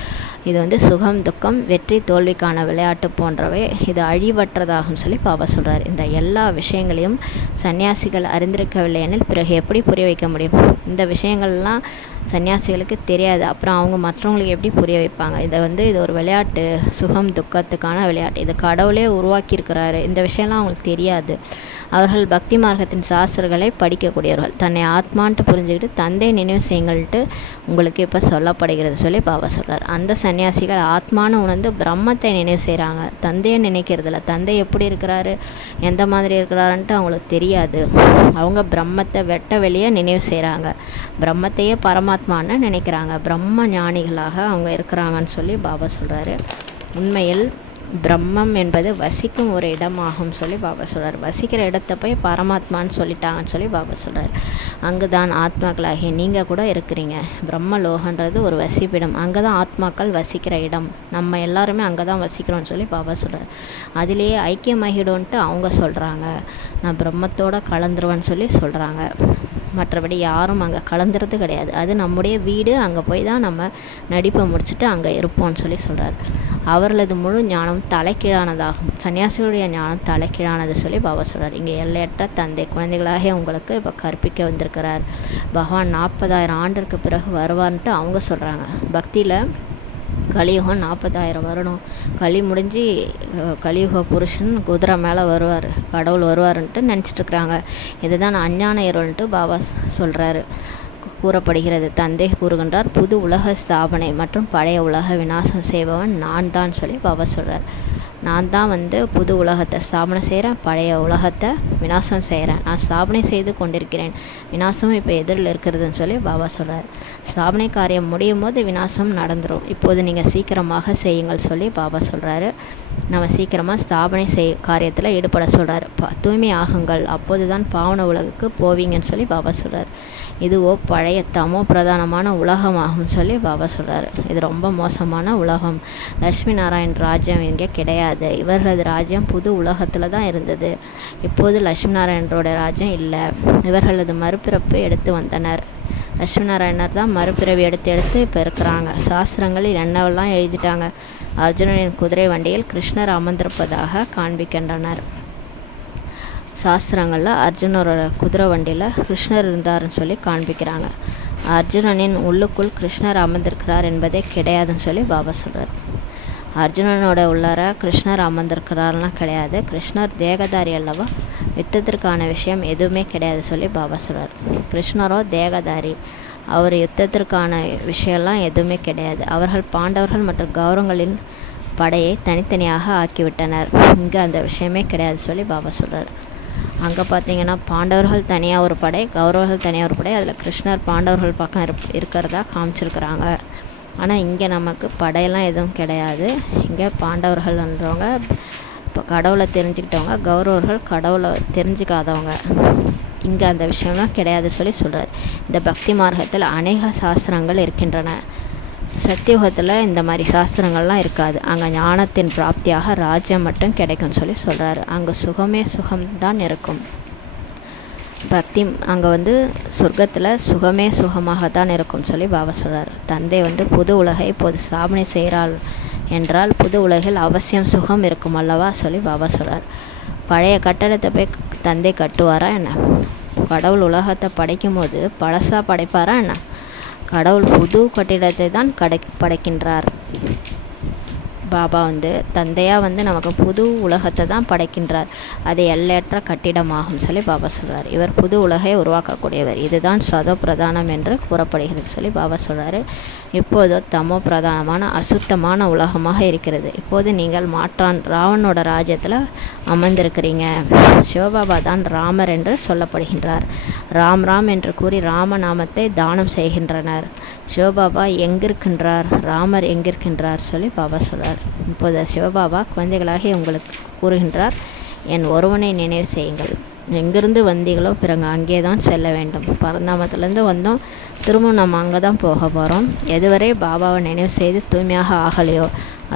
இது சுகம், துக்கம், வெற்றி, தோல்விக்கான விளையாட்டு போன்றவை. இது அழிவற்றதாகும் சொல்லி பாபா சொல்கிறார். இந்த எல்லா விஷயங்களையும் சன்னியாசிகள் அறிந்திருக்கவில்லை எனில் பிறகு எப்படி புரிய வைக்க முடியும்? இந்த விஷயங்கள்லாம் சன்னியாசிகளுக்கு தெரியாது. அப்புறம் அவங்க மற்றவங்களுக்கு எப்படி புரிய வைப்பாங்க? இது ஒரு விளையாட்டு, சுகம் துக்கத்துக்கான விளையாட்டு. இது கடவுளே உருவாக்கியிருக்கிறாரு. இந்த விஷயம்லாம் அவங்களுக்கு தெரியாது. அவர்கள் பக்தி மார்க்கத்தின் சாஸ்திரங்களை படிக்கக்கூடியவர்கள். தன்னை ஆத்மான்ட்டு புரிஞ்சுக்கிட்டு தந்தை நினைவு செய்யுங்கள்ட்டு உங்களுக்கு இப்போ சொல்லப்படுகிறது சொல்லி பாபா சொல்கிறார். அந்த சன்னியாசிகள் ஆத்மானு உணர்ந்து பிரம்மத்தை நினைவு செய்கிறாங்க. தந்தையை நினைக்கிறதில்ல. தந்தை எப்படி இருக்கிறாரு, எந்த மாதிரி இருக்கிறாருன்ட்டு அவங்களுக்கு தெரியாது. அவங்க பிரம்மத்தை வெட்ட வெளியே நினைவு செய்கிறாங்க. பிரம்மத்தையே பரமாத்மான்னு நினைக்கிறாங்க. பிரம்ம ஞானிகளாக அவங்க இருக்கிறாங்கன்னு சொல்லி பாபா சொல்கிறாரு. உண்மையில் பிரம்மம் என்பது வசிக்கும் ஒரு இடமாகும் சொல்லி பாபா சொல்கிறார். வசிக்கிற இடத்த போய் பரமாத்மான்னு சொல்லிட்டாங்கன்னு சொல்லி பாபா சொல்கிறார். அங்கு தான் ஆத்மாக்களாகிய நீங்கள் கூட இருக்கிறீங்க. பிரம்மலோகன்றது ஒரு வசிப்பிடம். அங்கே தான் ஆத்மாக்கள் வசிக்கிற இடம். நம்ம எல்லாருமே அங்கே தான் வசிக்கிறோம்னு சொல்லி பாபா சொல்கிறார். அதிலேயே ஐக்கியமாகிடும்ன்ட்டு அவங்க சொல்கிறாங்க. நான் பிரம்மத்தோடு கலந்துருவேன்னு சொல்லி சொல்கிறாங்க. மற்றபடி யாரும் அங்கே கலந்துறது கிடையாது. அது நம்முடைய வீடு. அங்கே போய் தான் நம்ம நடிப்பை முடிச்சுட்டு அங்கே இருப்போம்னு சொல்லி சொல்கிறார். அவர்களது முழு ஞானம் தலைக்கீழானதாகும். சன்னியாசிகளுடைய ஞானம் தலைக்கீழானது சொல்லி பாபா சொல்கிறார். இங்கே எல்லையற்ற தந்தை குழந்தைகளாக உங்களுக்கு இப்போ கற்பிக்க வந்திருக்கிறார். பகவான் 40,000 ஆண்டிற்கு பிறகு வருவார்ன்ட்டு அவங்க சொல்கிறாங்க. பக்தியில் கலியுகம் 40,000 வருடம். களி முடிஞ்சு கலியுக புருஷன் குதிரை மேலே வருவார், கடவுள் வருவாருன்ட்டு நினச்சிட்ருக்குறாங்க. இதுதான் அஞ்ஞான இருள்ன்ட்டு பாபா சொல்கிறாரு, கூறப்படுகிறது. தந்தை கூறுகின்றார், புது உலக ஸ்தாபனை மற்றும் பழைய உலக விநாசம் செய்பவன் நான் தான் சொல்லி பாபா சொல்கிறார். நான் தான் புது உலகத்தை ஸ்தாபனை செய்கிறேன், பழைய உலகத்தை விநாசம் செய்கிறேன். நான் ஸ்தாபனை செய்து கொண்டிருக்கிறேன், விநாசம் இப்போ எதிரில் இருக்கிறதுன்னு சொல்லி பாபா சொல்கிறார். ஸ்தாபனை காரியம் முடியும் போது விநாசம் நடந்துடும். இப்போது நீங்கள் சீக்கிரமாக செய்யுங்கள் சொல்லி பாபா சொல்கிறாரு. நம்ம சீக்கிரமாக ஸ்தாபனை காரியத்தில் ஈடுபட சொல்கிறார். தூய்மை ஆகுங்கள், அப்போது தான் பாவன உலகுக்கு போவீங்கன்னு சொல்லி பாபா சொல்கிறார். இதுவோ பழைய தமோ பிரதானமான உலகமாகும் சொல்லி பாபா சொல்கிறார். இது ரொம்ப மோசமான உலகம். லட்சுமி நாராயண் ராஜ்யம் இங்கே கிடையாது. இவர்களது ராஜ்யம் புது உலகத்தில் தான் இருந்தது. இப்போது லட்சுமி நாராயணரோட ராஜ்யம் இல்லை. இவர்களது மறுபிறப்பு எடுத்து வந்தனர். லட்சுமி நாராயணர் தான் மறுபிறவி எடுத்து இப்போ இருக்கிறாங்க. சாஸ்திரங்களில் என்னவெல்லாம் எழுதிட்டாங்க. அர்ஜுனனின் குதிரை வண்டியில் கிருஷ்ணர் அமர்ந்திருப்பதாக காண்பிக்கின்றனர். சாஸ்திரங்களில் அர்ஜுனரோட குதிரை வண்டியில் கிருஷ்ணர் இருந்தார்னு சொல்லி காண்பிக்கிறாங்க. அர்ஜுனனின் உள்ளுக்குள் கிருஷ்ணர் அமர்ந்திருக்கிறார் என்பதே கிடையாதுன்னு சொல்லி பாபா சொல்கிறார். அர்ஜுனனோட உள்ளார கிருஷ்ணர் அமர்ந்திருக்கிறார்லாம் கிடையாது. கிருஷ்ணர் தேகதாரி அல்லவா, யுத்தத்திற்கான விஷயம் எதுவுமே கிடையாது சொல்லி பாபா சொல்கிறார். கிருஷ்ணரோ தேகதாரி. அவர் யுத்தத்திற்கான விஷயம்லாம் எதுவுமே கிடையாது. அவர்கள் பாண்டவர்கள் மற்றும் கௌரவங்களின் படையை தனித்தனியாக ஆக்கிவிட்டனர். இங்கே அந்த விஷயமே கிடையாது சொல்லி பாபா சொல்கிறார். அங்கே பார்த்தீங்கன்னா பாண்டவர்கள் தனியாக ஒரு படை, கௌரவர்கள் தனியாக ஒரு படை, அதில் கிருஷ்ணர் பாண்டவர்கள் பக்கம் இருக்கிறதா காமிச்சிருக்கிறாங்க. ஆனால் இங்கே நமக்கு படையெல்லாம் எதுவும் கிடையாது. இங்கே பாண்டவர்கள்ன்றவங்க இப்போ கடவுளை தெரிஞ்சுக்கிட்டவங்க, கௌரவர்கள் கடவுளை தெரிஞ்சுக்காதவங்க. இங்கே அந்த விஷயம்லாம் கிடையாது சொல்லி சொல்கிறார். இந்த பக்தி மார்க்கத்தில் அநேக சாஸ்திரங்கள் இருக்கின்றன. சத்தியுகத்தில் இந்த மாதிரி சாஸ்திரங்கள்லாம் இருக்காது. அங்கே ஞானத்தின் பிராப்தியாக ராஜ்யம் மட்டும் கிடைக்கும்னு சொல்லி சொல்கிறாரு. அங்கே சுகமே சுகம்தான் இருக்கும். பக்தி அங்கே சொர்க்கத்தில் சுகமே சுகமாகத்தான் இருக்கும்னு சொல்லி பாபா சொல்கிறார். தந்தை புது உலகை இப்போது ஸ்தாபனை செய்கிறாள் என்றால் புது உலகில் அவசியம் சுகம் இருக்கும் அல்லவா சொல்லி பாபா சொல்கிறார். பழைய கட்டடத்தை போய் தந்தை கட்டுவாரா என்ன? கடவுள் உலகத்தை படைக்கும் போது பழசாக படைப்பாரா என்ன? கடவுள் புது கட்டிடத்தை தான் படைக்கின்றார். பாபா தந்தையாக நமக்கு புது உலகத்தை தான் படைக்கின்றார். அது எல்லையற்ற கட்டிடமாகும் சொல்லி பாபா சொல்கிறார். இவர் புது உலகை உருவாக்கக்கூடியவர். இதுதான் சதோ பிரதானம் என்று கூறப்படுகிறது சொல்லி பாபா சொல்கிறாரு. இப்போது தமோ பிரதானமான அசுத்தமான உலகமாக இருக்கிறது. இப்போது நீங்கள் மாற்றான் ராவனோட ராஜ்யத்தில் அமர்ந்திருக்கிறீங்க. சிவபாபா தான் ராமர் என்று சொல்லப்படுகின்றார். ராம் ராம் என்று கூறி ராமநாமத்தை தானம் செய்கின்றனர். சிவபாபா எங்கிருக்கின்றார், ராமர் எங்கிருக்கின்றார் சொல்லி பாபா சொல்கிறார். இப்போது சிவபாபா குழந்தைகளாகி உங்களுக்கு கூறுகின்றார், என் ஒருவனை நினைவு செய்யுங்கள். எங்கிருந்து வந்தீங்களோ பிறகு அங்கே தான் செல்ல வேண்டும். பரந்தாமத்திலேருந்து வந்தோம், திரும்ப நம்ம அங்கே தான் போக போகிறோம். எதுவரை பாபாவை நினைவு செய்து தூய்மையாக ஆகலையோ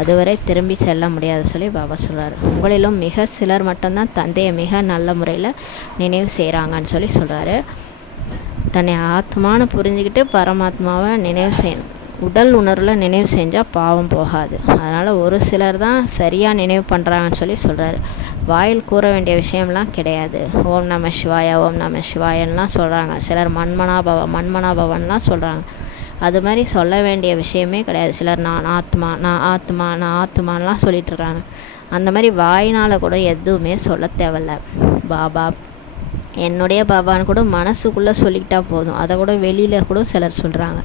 அதுவரை திரும்பி செல்ல முடியாது சொல்லி பாபா சொல்கிறார். உங்களிலும் மிக சிலர் மட்டும்தான் தந்தையை மிக நல்ல முறையில் நினைவு செய்கிறாங்கன்னு சொல்லி சொல்கிறாரு. தன்னை ஆத்மானு புரிஞ்சுக்கிட்டு பரமாத்மாவை நினைவு செய்யணும். உடல் உணர்வில் நினைவு செஞ்சால் பாவம் போகாது. அதனால் ஒரு சிலர் தான் சரியாக நினைவு பண்ணுறாங்கன்னு சொல்லி சொல்கிறாரு. வாயில் கூற வேண்டிய விஷயம்லாம் கிடையாது. ஓம் நம சிவாயா, ஓம் நம சிவாயன்லாம் சொல்கிறாங்க. சிலர் மண்மனாபவன்லாம் சொல்கிறாங்க. அது மாதிரி சொல்ல வேண்டிய விஷயமே கிடையாது. சிலர் நான் ஆத்மா நான் ஆத்மா நான் ஆத்மானெலாம் சொல்லிகிட்ருக்காங்க. அந்த மாதிரி வாயினால் கூட எதுவுமே சொல்ல தேவையில்ல. பாபா என்னுடைய பாபான்னு கூட மனசுக்குள்ளே சொல்லிக்கிட்டா போதும். அதை கூட வெளியில் கூட சிலர் சொல்கிறாங்க.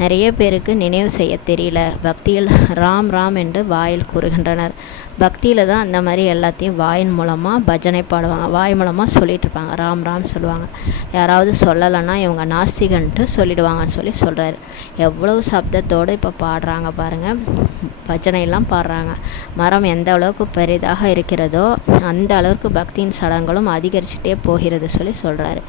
நிறைய பேருக்கு நினைவு செய்ய தெரியல. பக்தியில் ராம் ராம் என்று வாயில் கூறுகின்றனர். பக்தியில் தான் அந்த மாதிரி எல்லாத்தையும் வாயின் மூலமாக பஜனை பாடுவாங்க, வாய் மூலமாக சொல்லிகிட்ருப்பாங்க, ராம் ராம் சொல்லுவாங்க. யாராவது சொல்லலைன்னா இவங்க நாஸ்திகன்ட்டு சொல்லிடுவாங்கன்னு சொல்லி சொல்கிறாரு. எவ்வளவு சப்தத்தோடு இப்போ பாடுறாங்க பாருங்கள், பஜனையெல்லாம் பாடுறாங்க. மரம் எந்த அளவுக்கு பெரிதாக இருக்கிறதோ அந்த அளவுக்கு பக்தியின் சடங்குகளும் அதிகரிச்சுட்டே போகிறது சொல்லி சொல்கிறாரு.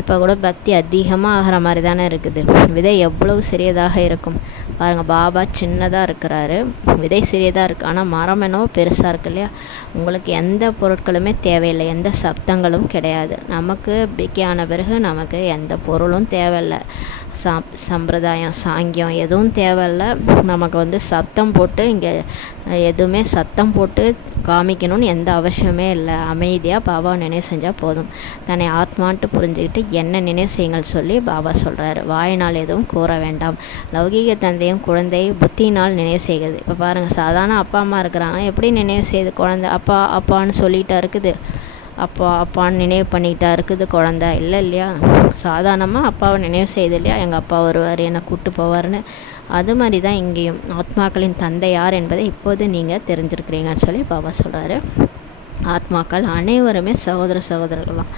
இப்போ கூட பக்தி அதிகமாக ஆகிற மாதிரி தானே இருக்குது. விதை எவ்வளவு சிறியதாக இருக்கும் பாருங்கள். பாபா சின்னதாக இருக்கிறாரு, விதை சிறியதாக இருக்குது. ஆனால் மரம் என்னவோ பெருசாக இருக்கு இல்லையா? உங்களுக்கு எந்த பொருட்களுமே தேவையில்லை, எந்த சப்தங்களும் கிடையாது. நமக்கு பிக்கியான பிறகு நமக்கு எந்த பொருளும் தேவையில்லை. சம்பிரதாயம் சாங்கியம் எதுவும் தேவையில்லை. நமக்கு சப்தம் போட்டு இங்கே எதுவுமே சத்தம் போட்டு காமிக்கணும்னு எந்த அவசியமே இல்லை. அமைதியாக பாபாவை நினைவு செஞ்சால் போதும். தன்னை ஆத்மான்ட்டு புரிஞ்சுக்கிட்டு என்ன நினைவு செய்யுங்கள் சொல்லி பாபா சொல்கிறாரு. வாயினால் எதுவும் கூற வேண்டாம். லௌகீக தந்தையும் குழந்தை புத்தியினால் நினைவு செய்கிறது. இப்போ பாருங்கள், சாதாரண அப்பா அம்மா இருக்கிறாங்க, எப்படி நினைவு செய்து குழந்தை அப்பா அப்பான்னு சொல்லிகிட்டா இருக்குது, அப்பா அப்பான்னு நினைவு பண்ணிக்கிட்டா இருக்குது குழந்தை இல்லை இல்லையா? சாதாரணமாக அப்பாவை நினைவு செய்து இல்லையா, எங்கள் அப்பா வருவார் என்னை கூப்பிட்டு போவார்னு. அது மாதிரி தான் இங்கேயும் ஆத்மாக்களின் தந்தை யார் என்பதை இப்போது நீங்கள் தெரிஞ்சிருக்கிறீங்கன்னு சொல்லி பாபா சொல்கிறாரு. ஆத்மாக்கள் அனைவருமே சகோதரர்கள் தான்.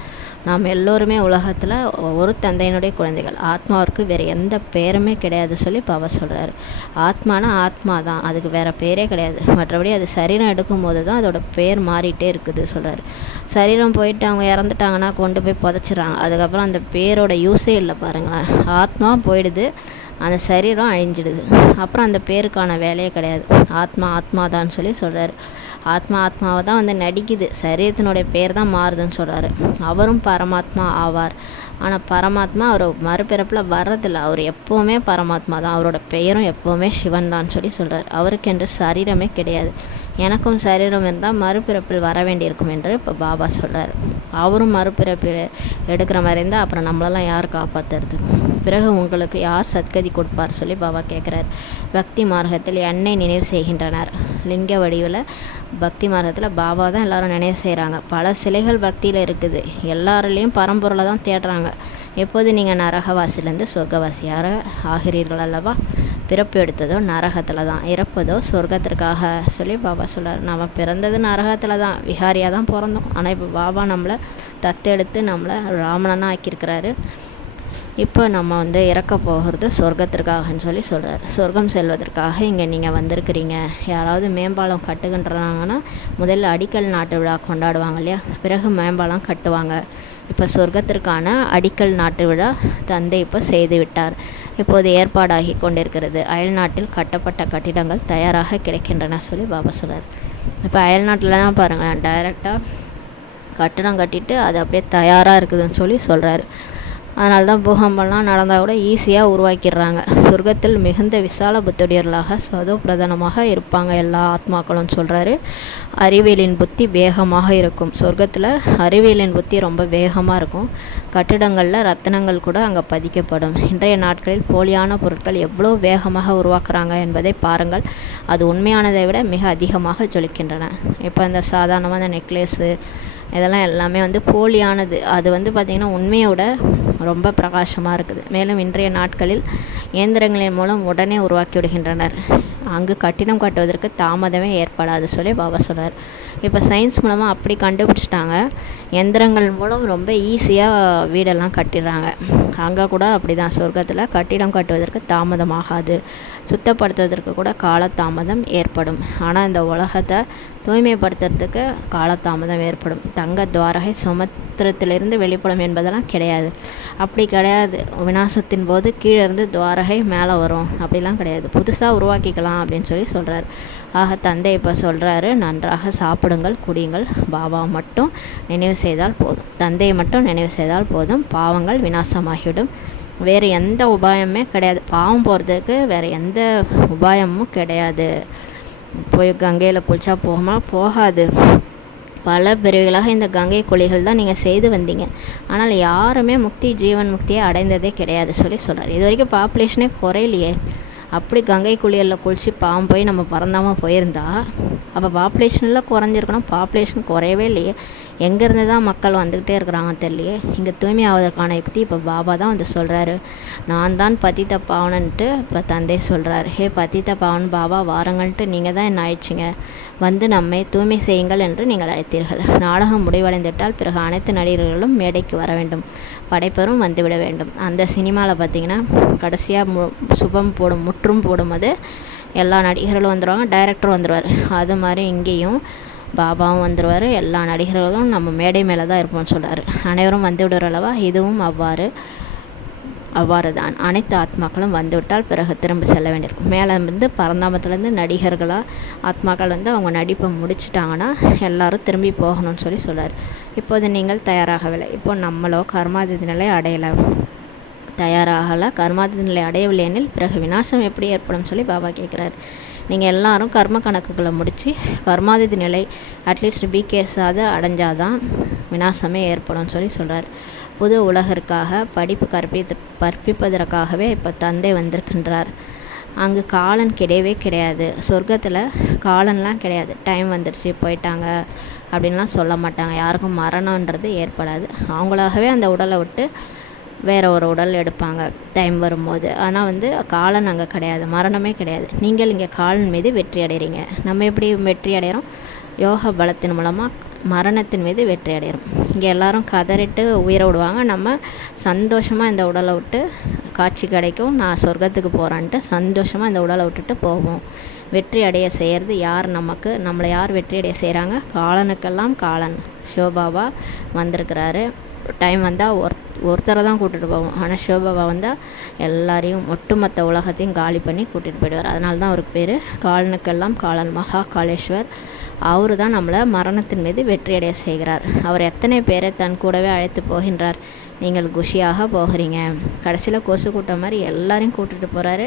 நாம் எல்லோருமே உலகத்தில் ஒரு தந்தையினுடைய குழந்தைகள். ஆத்மாவிற்கு வேறு எந்த பேருமே கிடையாது சொல்லி பாபா சொல்கிறாரு. ஆத்மானா ஆத்மா தான், அதுக்கு வேறு பேரே கிடையாது. மற்றபடி அது சரீரம் எடுக்கும்போது தான் அதோட பேர் மாறிட்டே இருக்குது சொல்கிறாரு. சரீரம் போயிட்டு அவங்க இறந்துட்டாங்கன்னா கொண்டு போய் புதைச்சிட்றாங்க. அதுக்கப்புறம் அந்த பேரோட யூஸே இல்லை பாருங்களேன். ஆத்மா போயிடுது, அந்த சரீரம் அழிஞ்சிடுது, அப்புறம் அந்த பேருக்கான வேலையே கிடையாது. ஆத்மா தான் சொல்லி சொல்கிறாரு. ஆத்மாவை தான் நடிக்குது, சரீரத்தினுடைய பேர் தான் மாறுதுன்னு சொல்கிறாரு. அவரும் பரமாத்மா ஆவார். ஆனால் பரமாத்மா அவர் மறுபிறப்பில் வர்றதில்லை. அவர் எப்போவுமே பரமாத்மா தான். அவரோட பெயரும் எப்போவுமே சிவன் தான் சொல்லி சொல்கிறார். அவருக்கு என்று சரீரமே கிடையாது. எனக்கும் சரீரம் இருந்தால் மறுபிறப்பில் வர வேண்டியிருக்கும் என்று இப்போ பாபா சொல்கிறார். அவரும் மறுபிறப்பில் எடுக்கிற மாதிரி இருந்தால் அப்புறம் நம்மளெல்லாம் யார் காப்பாற்றுறது? பிறகு உங்களுக்கு யார் சத்கதி கொடுப்பார் சொல்லி பாபா கேட்குறார். பக்தி மார்க்கத்தில் என்னை நினைவு செய்கின்றனர். லிங்க வடிவில் பக்தி மார்க்கத்தில் பாபா தான் எல்லோரும் நினைவு செய்கிறாங்க. பல சிலைகள் பக்தியில் இருக்குது. எல்லாருலேயும் பரம்பொருளை தான் தேடுறாங்க. எப்போது நீங்கள் நரகவாசிலேருந்து சொர்க்கவாசியாக ஆகிறீர்கள் அல்லவா? பிறப்பு எடுத்ததோ நரகத்தில் தான், இறப்பதோ சொர்க்கத்திற்காக சொல்லி பாபா சொல்கிறார். நம்ம பிறந்தது நரகத்தில் தான், விகாரியாக தான் பிறந்தோம். ஆனால் இப்போ பாபா நம்மளை தத்தெடுத்து நம்மளை ராமணனாக ஆக்கியிருக்கிறாரு. இப்போ நம்ம இறக்க போகிறது சொர்க்கத்திற்காகன்னு சொல்லி சொல்கிறார். சொர்க்கம் செல்வதற்காக இங்கே நீங்கள் வந்திருக்கிறீங்க. யாராவது மேம்பாலம் கட்டுகின்றாங்கன்னா முதல்ல அடிக்கல் நாட்டு விழா கொண்டாடுவாங்க இல்லையா, பிறகு மேம்பாலம் கட்டுவாங்க. இப்போ சொர்க்கத்திற்கான அடிக்கல் நாட்டு விழா தந்தை இப்போ செய்து விட்டார். இப்போது ஏற்பாடாகி கொண்டிருக்கிறது. அயல்நாட்டில் கட்டப்பட்ட கட்டிடங்கள் தயாராக கிடைக்கின்றன சொல்லி பாபா சொல்கிறார். இப்போ அயல்நாட்டில் தான் பாருங்கள், டைரெக்டாக கட்டிடம் கட்டிட்டு அது அப்படியே தயாராக இருக்குதுன்னு சொல்லி சொல்கிறாரு. அதனால தான் பூகம்பம்லாம் நடந்தால் கூட ஈஸியாக உருவாக்கிடுறாங்க. சொர்க்கத்தில் மிகுந்த விசால புத்தியுடையவர்களாக சதோ பிரதானமாக இருப்பாங்க எல்லா ஆத்மாக்களும் சொல்கிறாரு. அறிவியலின் புத்தி வேகமாக இருக்கும். சொர்க்கத்தில் அறிவியலின் புத்தி ரொம்ப வேகமாக இருக்கும். கட்டிடங்களில் ரத்தினங்கள் கூட அங்கே பதிக்கப்படும். இன்றைய நாட்களில் போலியான பொருட்கள் எவ்வளோ வேகமாக உருவாக்குறாங்க என்பதை பாருங்கள். அது உண்மையானதை விட மிக அதிகமாக ஜொலிக்கின்றன. இப்போ இந்த சாதாரணமான நெக்லஸ்ஸு இதெல்லாம் எல்லாமே போலியானது. அது பார்த்திங்கன்னா உண்மையை விட ரொம்ப பிரகாசமாக இருக்குது. மேலும் இன்றைய நாட்களில் இயந்திரங்களின் மூலம் உடனே உருவாக்கி விடுகின்றனர். அங்கு கட்டிடம் கட்டுவதற்கு தாமதமே ஏற்படாது சொல்லி பாபா சொல்கிறார். இப்போ சயின்ஸ் மூலமாக அப்படி கண்டுபிடிச்சிட்டாங்க. எந்திரங்கள் மூலம் ரொம்ப ஈஸியாக வீடெல்லாம் கட்டிடுறாங்க. அங்கே கூட அப்படி தான், சொர்க்கத்தில் கட்டிடம் கட்டுவதற்கு தாமதமாகாது. சுத்தப்படுத்துவதற்கு கூட காலதாமதம் ஏற்படும். ஆனால் இந்த உலகத்தை தூய்மைப்படுத்துறதுக்கு காலதாமதம் ஏற்படும். தங்க துவாரகை சமுத்திரத்திலிருந்து வெளிப்படும் என்பதெல்லாம் கிடையாது. அப்படி கிடையாது. விநாசத்தின் போது கீழே இருந்து துவாரகை மேலே வரும் அப்படிலாம் கிடையாது. புதுசாக உருவாக்கிக்கலாம் அப்படின்னு சொல்லி சொல்கிறார். ஆக தந்தை இப்போ சொல்கிறாரு, நன்றாக சாப்பிடுங்கள், குடியுங்கள், பாபா மட்டும் நினைவு செய்தால் போதும். தந்தையை மட்டும் நினைவு செய்தால் போதும். பாவங்கள் விநாசமாகிவிடும். வேறு எந்த உபாயமே கிடையாது. பாவம் போகிறதுக்கு வேறு எந்த உபாயமும் கிடையாது. போய் கங்கையில் குளிச்சா போகுமா? போகாது. பல பிரிவுகளாக இந்த கங்கை குழிகள் தான் நீங்கள் செய்து வந்தீங்க. ஆனால் யாருமே ஜீவன் முக்தியை அடைந்ததே கிடையாது சொல்லி சொல்கிறார். இது வரைக்கும் பாப்புலேஷனே குறையிலையே. அப்படி கங்கை குளியலில் குளித்து பாவம் போய் நம்ம பறந்தாமல் போயிருந்தா அப்போ பாப்புலேஷனில் குறைஞ்சிருக்கணும். பாப்புலேஷன் குறையவே இல்லையே. எங்கேருந்து தான் மக்கள் வந்துக்கிட்டே இருக்கிறாங்க தெரியலையே. இங்கே தூய்மை ஆவதற்கான யுக்தி இப்போ பாபா தான் சொல்கிறாரு. நான் தான் பதித்த பாவனன்ட்டு இப்போ தந்தை சொல்கிறார். ஹே பதித்த பாவன் பாபா வாரங்கள்ட்டு நீங்கள் தான் என்ன ஆயிடுச்சிங்க. நம்மை தூய்மை செய்யுங்கள் என்று நீங்கள் அழைத்தீர்கள். நாடகம் முடிவடைந்துவிட்டால் பிறகு அனைத்து நடிகர்களும் மேடைக்கு வர வேண்டும். படைப்பரும் வந்துவிட வேண்டும். அந்த சினிமாவில் பார்த்திங்கன்னா கடைசியாக முற்றும் போடும்போது எல்லா நடிகர்களும் வந்துடுவாங்க, டைரக்டரும் வந்துடுவார். அது மாதிரி இங்கேயும் பாபாவும் வந்துடுவார். எல்லா நடிகர்களும் நம்ம மேடை மேலே தான் இருப்போம்னு சொல்கிறாரு. அனைவரும் வந்து விடுற அளவா இதுவும் அவ்வாறு தான். அனைத்து ஆத்மாக்களும் வந்துவிட்டால் பிறகு திரும்ப செல்ல வேண்டியிருக்கும். மேலே பரந்தாமத்துலேருந்து நடிகர்களாக ஆத்மாக்கள் அவங்க நடிப்பை முடிச்சிட்டாங்கன்னா எல்லோரும் திரும்பி போகணும்னு சொல்லி சொல்கிறார். இப்போது நீங்கள் தயாராகவில்லை. இப்போ நம்மளோ கர்மாதித்த நிலை அடையலை, தயாராகலை. கர்மாதித்த நிலை அடையவில்லை எனில் பிறகு விநாசம் எப்படி ஏற்படும் சொல்லி பாபா கேட்குறாரு. நீங்கள் எல்லாரும் கர்ம கணக்குகளை முடித்து கர்மாதித்த நிலை அட்லீஸ்ட் பிகேஸாவது அடைஞ்சாதான் விநாசமே ஏற்படும் சொல்லி சொல்கிறார். புது உலகிற்காக படிப்பு கற்பிப்பதற்காகவே இப்போ தந்தை வந்திருக்கின்றார். அங்கு காலன் கிடையவே கிடையாது. சொர்க்கத்தில் காலன்லாம் கிடையாது. டைம் வந்துடுச்சு போயிட்டாங்க அப்படின்லாம் சொல்ல மாட்டாங்க. யாருக்கும் மரணன்றது ஏற்படாது. அவங்களாகவே அந்த உடலை விட்டு வேறு ஒரு உடல் எடுப்பாங்க டைம் வரும்போது. ஆனால் காலன் அங்கே கிடையாது, மரணமே கிடையாது. நீங்கள் இங்கே காலன் மீது வெற்றி அடைகிறீங்க. நம்ம எப்படி வெற்றி அடைகிறோம்? யோக பலத்தின் மூலமாக மரணத்தின் மீது வெற்றி அடைகிறோம். இங்கே எல்லோரும் கதறிட்டு உயிரை விடுவாங்க. நம்ம சந்தோஷமாக இந்த உடலை விட்டு காட்சி கிடைக்கும், நான் சொர்க்கத்துக்கு போகிறேன்ட்டு சந்தோஷமாக இந்த உடலை விட்டுட்டு போவோம். வெற்றி அடைய செய்கிறது யார்? நம்மளை யார் வெற்றி அடைய செய்கிறாங்க? காலனுக்கெல்லாம் காலன் சிவபாபா வந்திருக்கிறாரு. டைம் வந்தால் ஒருத்தரை தான் கூட்டிகிட்டு போவோம். ஆனால் சிவபாபா வந்தால் எல்லாரையும் ஒட்டுமொத்த உலகத்தையும் காலி பண்ணி கூட்டிகிட்டு போயிடுவார். அதனால தான் அவருக்கு பேர் காலனுக்கெல்லாம் காலன், மகா காளேஸ்வர். அவர் தான் நம்மளை மரணத்தின் மீது வெற்றியடைய செய்கிறார். அவர் எத்தனை பேரை தன் கூடவே அழைத்து போகின்றார். நீங்கள் குஷியாக போகிறீங்க. கடைசியில் கொசு கூட்டம் மாதிரி எல்லாரையும் கூட்டிகிட்டு போகிறாரு.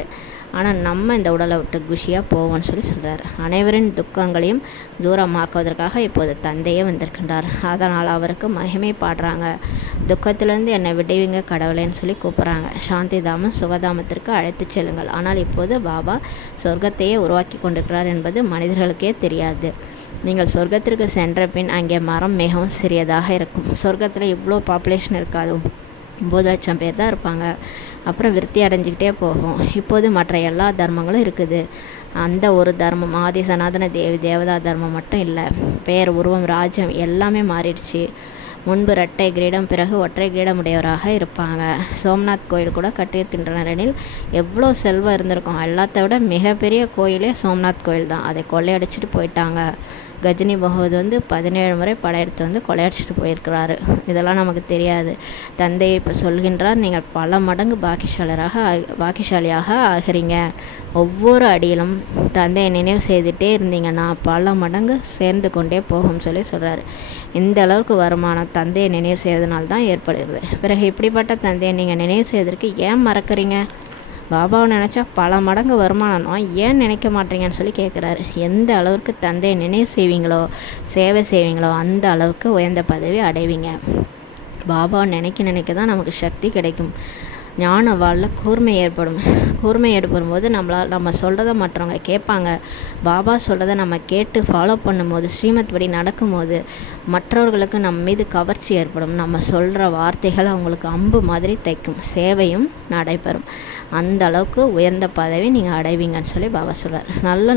ஆனால் நம்ம இந்த உடலை விட்டு குஷியாக போவோம்னு சொல்லி சொல்கிறார். அனைவரின் துக்கங்களையும் தூரமாக்குவதற்காக இப்போது தந்தையே வந்திருக்கின்றார். அதனால் அவருக்கு மகிமை பாடுறாங்க. துக்கத்திலேருந்து என்னை விடுவிங்க கடவுளேன்னு சொல்லி கூப்பிட்றாங்க. சாந்தி தாமம் சுகதாமத்திற்கு அழைத்து செல்லுங்கள். ஆனால் இப்போது பாபா சொர்க்கத்தையே உருவாக்கி கொண்டிருக்கிறார் என்பது மனிதர்களுக்கே தெரியாது. நீங்கள் சொர்க்கத்திற்கு சென்ற பின் அங்கே மரம் மிகவும் சிறியதாக இருக்கும். சொர்க்கத்தில் இவ்வளோ பாப்புலேஷன் இருக்காது. 9 லட்சம் பேர் தான் இருப்பாங்க. அப்புறம் விருத்தி அடைஞ்சிக்கிட்டே போகும். இப்போது மற்ற எல்லா தர்மங்களும் இருக்குது. அந்த ஒரு தர்மம் ஆதி சனாதன தேவதா தர்மம் மட்டும் இல்லை. பெயர், உருவம், ராஜ்யம் எல்லாமே மாறிடுச்சு. முன்பு இரட்டை கிரீடம், பிறகு ஒற்றை கிரீடம் உடையவராக இருப்பாங்க. சோம்நாத் கோயில் கூட கட்டியிருக்கின்றனர் எனில் எவ்வளோ செல்வம் இருந்திருக்கும். எல்லாத்த விட மிகப்பெரிய கோயிலே சோம்நாத் கோயில் தான். அதை கொள்ளையடிச்சிட்டு போயிட்டாங்க. கஜினி முகமது 17 முறை படையெடுத்து கொள்ளையடிச்சிட்டு போயிருக்கிறாரு. இதெல்லாம் நமக்கு தெரியாது. தந்தை இப்போ சொல்கின்றார், நீங்கள் பல மடங்கு பாக்கியசாலியாக ஆகிறீங்க. ஒவ்வொரு அடியிலும் தந்தையை நினைவு செய்துகிட்டே இருந்தீங்கன்னா பல மடங்கு சேர்ந்து கொண்டே போகும் சொல்கிறாரு. இந்த அளவுக்கு வருமானம் தந்தையை நினைவு செய்வதனால்தான் ஏற்படுகிறது. பிறகு இப்படிப்பட்ட தந்தையை நீங்கள் நினைவு செய்வதற்கு ஏன் மறக்கிறீங்க? பாபாவை நினச்சா பல மடங்கு வருமானம் ஏன் நினைக்க மாட்டீங்கன்னு கேட்குறாரு. எந்த அளவுக்கு தந்தையை நினைவு செய்வீங்களோ, சேவை செய்வீங்களோ, அந்த அளவுக்கு உயர்ந்த பதவி அடைவீங்க. பாபாவை நினைக்க தான் நமக்கு சக்தி கிடைக்கும். ஞான வாழ்வில் கூர்மை ஏற்படும் போது நம்ம சொல்கிறத மற்றவங்க கேட்பாங்க. பாபா சொல்கிறத நம்ம கேட்டு ஃபாலோ பண்ணும்போது, ஸ்ரீமத் படி நடக்கும்போது மற்றவர்களுக்கு நம்ம மீது கவர்ச்சி ஏற்படும். நம்ம சொல்கிற வார்த்தைகள் அவங்களுக்கு அம்பு மாதிரி தைக்கும். சேவையும் நடைபெறும். அந்த அளவுக்கு உயர்ந்த பதவி நீங்கள் அடைவீங்கன்னு பாபா சொல்கிறார்.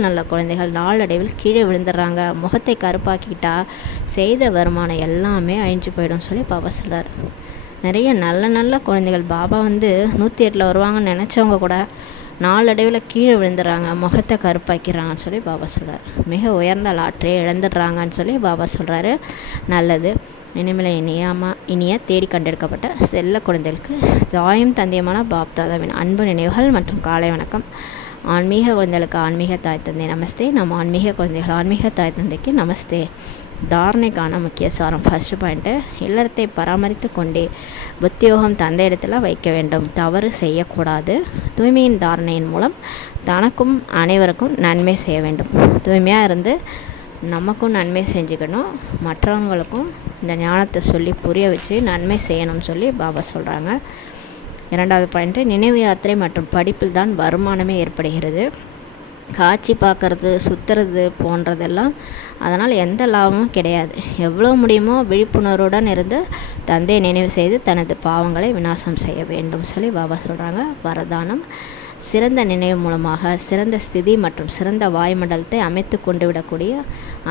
நல்ல குழந்தைகள் நாளடைவில் கீழே விழுந்துடுறாங்க. முகத்தை கருப்பாக்கிட்டா செய்த வருமானம் எல்லாமே அழிஞ்சு போயிடும் பாபா சொல்கிறார். நிறைய நல்ல குழந்தைகள் பாபா 108 வருவாங்கன்னு நினச்சவங்க கூட நாளடைவில் கீழே விழுந்துடுறாங்க, முகத்தை கருப்பாக்கிறாங்கன்னு பாபா சொல்கிறார். மிக உயர்ந்த லாட்டரியை இழந்துடுறாங்கன்னு பாபா சொல்கிறாரு. நல்லது. இனிமேல் இனிய தேடி கண்டெடுக்கப்பட்ட செல்ல குழந்தைகளுக்கு தாயும் தந்தையுமான பாப்தாதாவின் அன்பு நினைவுகள் மற்றும் காலை வணக்கம். ஆன்மீக குழந்தைகளுக்கு ஆன்மீக தாய் தந்தை நமஸ்தே. நம்ம ஆன்மீக குழந்தைகள் ஆன்மீக தாய் தந்தைக்கு நமஸ்தே. தாரணைக்கான முக்கிய சாரம். ஃபர்ஸ்ட் பாயிண்ட்டு, இல்லறத்தை பராமரித்து கொண்டே புத்தியோகம் தந்தை இடத்துல வைக்க வேண்டும். தவறு செய்யக்கூடாது. தூய்மையின் தாரணையின் மூலம் தனக்கும் அனைவருக்கும் நன்மை செய்ய வேண்டும். தூய்மையாக இருந்து நமக்கும் நன்மை செஞ்சுக்கணும், மற்றவங்களுக்கும் இந்த ஞானத்தை சொல்லி புரிய வச்சு நன்மை செய்யணும்னு பாபா சொல்கிறாங்க. 2வது பாயிண்ட்டு, நினைவு யாத்திரை மற்றும் படிப்பில் தான் வருமானமே ஏற்படுகிறது. காட்சி பார்க்கறது, சுற்றுறது போன்றதெல்லாம் அதனால் எந்த லாபமும் கிடையாது. எவ்வளோ முடியுமோ விழிப்புணர்வுடன் இருந்து தந்தையை நினைவு செய்து தனது பாவங்களை விநாசம் செய்ய வேண்டும் பாபா சொல்கிறாங்க. வரதானம். சிறந்த நினைவு மூலமாக சிறந்த ஸ்திதி மற்றும் சிறந்த வாயுமண்டலத்தை அமைத்து கொண்டு விடக்கூடிய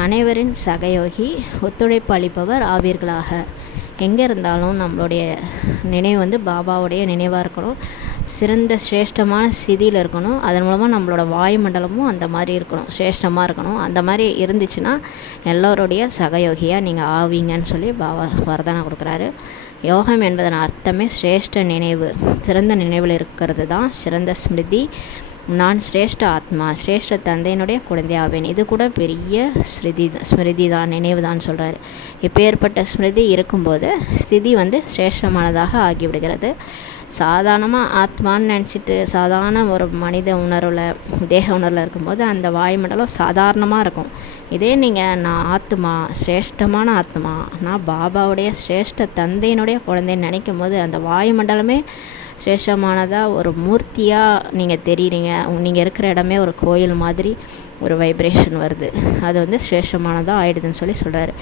அனைவரின் சகயோகி, ஒத்துழைப்பு அளிப்பவர் ஆவீர்களாக. எங்கே இருந்தாலும் நம்மளுடைய நினைவு பாபாவுடைய நினைவாக இருக்கணும். சிறந்த சிரேஷ்டமான ஸ்திதியில் இருக்கணும். அதன் மூலமாக நம்மளோட வாயுமண்டலமும் அந்த மாதிரி இருக்கணும், சிரேஷ்டமாக இருக்கணும். அந்த மாதிரி இருந்துச்சுன்னா எல்லோருடைய சகயோகியாக நீங்கள் ஆவீங்கன்னு பாபா வரதானம் கொடுக்குறாரு. யோகம் என்பதன் அர்த்தமே சிரேஷ்ட நினைவு. சிறந்த நினைவில் இருக்கிறது தான் சிறந்த ஸ்மிருதி. நான் சிரேஷ்ட ஆத்மா, சிரேஷ்ட தந்தையினுடைய குழந்தை ஆவேன். இது கூட பெரிய ஸ்மிருதி தான், நினைவு தான் சொல்கிறாரு. இப்போ ஏற்பட்ட ஸ்மிருதி இருக்கும்போது ஸ்திதி சிரேஷ்டமானதாக ஆகிவிடுகிறது. சாதாரணமாக ஆத்மான்னு நினச்சிட்டு சாதாரண ஒரு மனித உணர்வில், தேக உணர்வில் இருக்கும்போது அந்த வாயுமண்டலம் சாதாரணமாக இருக்கும். இதே நீங்கள் நான் ஆத்மா, சிரேஷ்டமான ஆத்மா, நான் பாபாவுடைய சிரேஷ்ட தந்தையினுடைய குழந்தைன்னு நினைக்கும் போது அந்த வாயுமண்டலமே சிரேஷ்டமானதாக ஒரு மூர்த்தியாக நீங்கள் தெரியுறீங்க. நீங்கள் இருக்கிற இடமே ஒரு கோயில் மாதிரி ஒரு வைப்ரேஷன் வருது. அது சிரேஷ்டமானதாக ஆயிடுதுன்னு சொல்கிறாரு.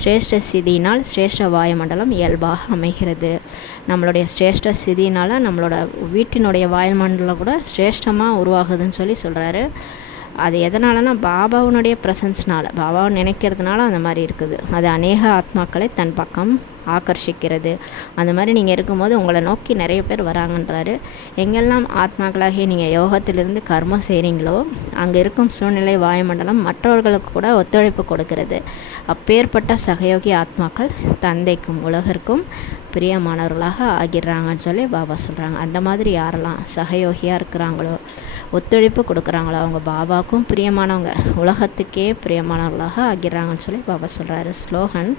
சிரேஷ்ட ஸ்திதியினால் சிரேஷ்ட வாயுமண்டலம் இயல்பாக அமைகிறது. நம்மளுடைய சிரேஷ்ட ஸ்திதியினால் நம்மளோட வீட்டினுடைய வாயுமண்டலம் கூட சிரேஷ்டமாக உருவாகுதுன்னு சொல்கிறாரு. அது எதனாலனா பாபாவுனுடைய ப்ரெசன்ஸ்னால், பாபாவை நினைக்கிறதுனால அந்த மாதிரி இருக்குது. அது அநேக ஆத்மாக்களை தன் பக்கம் ஆகர்ஷிக்கிறது. அந்த மாதிரி நீங்கள் இருக்கும்போது உங்களை நோக்கி நிறைய பேர் வராங்கன்றாரு. எங்கெல்லாம் ஆத்மாக்களாகி நீங்கள் யோகத்திலிருந்து கர்மம் செய்கிறீங்களோ அங்கே இருக்கும் சூழ்நிலை வாயுமண்டலம் மற்றவர்களுக்கு கூட ஒத்துழைப்பு கொடுக்கிறது. அப்பேற்பட்ட சகயோகி ஆத்மாக்கள் தந்தைக்கும் உலகிற்கும் பிரியமானவர்களாக ஆகிடுறாங்கன்னு பாபா சொல்கிறாங்க. அந்த மாதிரி யாரெல்லாம் சகயோகியாக இருக்கிறாங்களோ, ஒத்துழைப்பு கொடுக்குறாங்களோ, அவங்க பாபாவுக்கும் பிரியமானவங்க, உலகத்துக்கே பிரியமானவர்களாக ஆகிடுறாங்கன்னு பாபா சொல்கிறாரு. ஸ்லோகன்.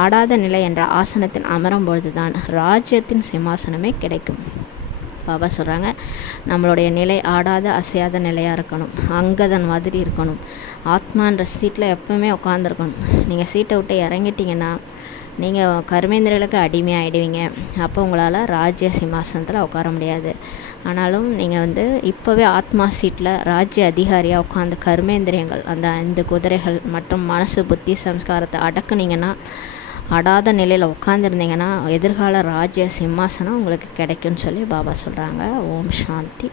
ஆடாத நிலை என்ற ஆசனத்தில் அமரும் பொழுது தான் ராஜ்யத்தின் சிம்மாசனமே கிடைக்கும். பாபா சொல்கிறாங்க, நம்மளுடைய நிலை ஆடாத அசையாத நிலையாக இருக்கணும், அங்கதன் மாதிரி இருக்கணும். ஆத்மான்ற சீட்டில் எப்பவுமே உட்காந்துருக்கணும். நீங்கள் சீட்டை விட்டு இறங்கிட்டிங்கன்னா நீங்கள் கர்மேந்திரர்களுக்கு அடிமையாகிடுவீங்க. அப்போ உங்களால் ராஜ்ய சிம்மாசனத்தில் உட்கார முடியாது. ஆனாலும் நீங்கள் இப்போவே ஆத்மா சீட்டில் ராஜ்ய அதிகாரியாக உட்காந்து கர்மேந்திரியங்கள், அந்த 5 குதிரைகள் மற்றும் மனசு, புத்தி, சம்ஸ்காரத்தை அடக்குனீங்கன்னா அடாத நிலையில் உட்காந்துருந்தீங்கன்னா எதிர்கால ராஜ்ய சிம்மாசனம் உங்களுக்கு கிடைக்கும்னு சொல்லி பாபா சொல்கிறாங்க. ஓம் சாந்தி.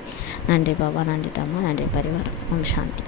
நன்றி பாபா, நன்றி டாமா, நன்றி பரிவாரம். ஓம் சாந்தி.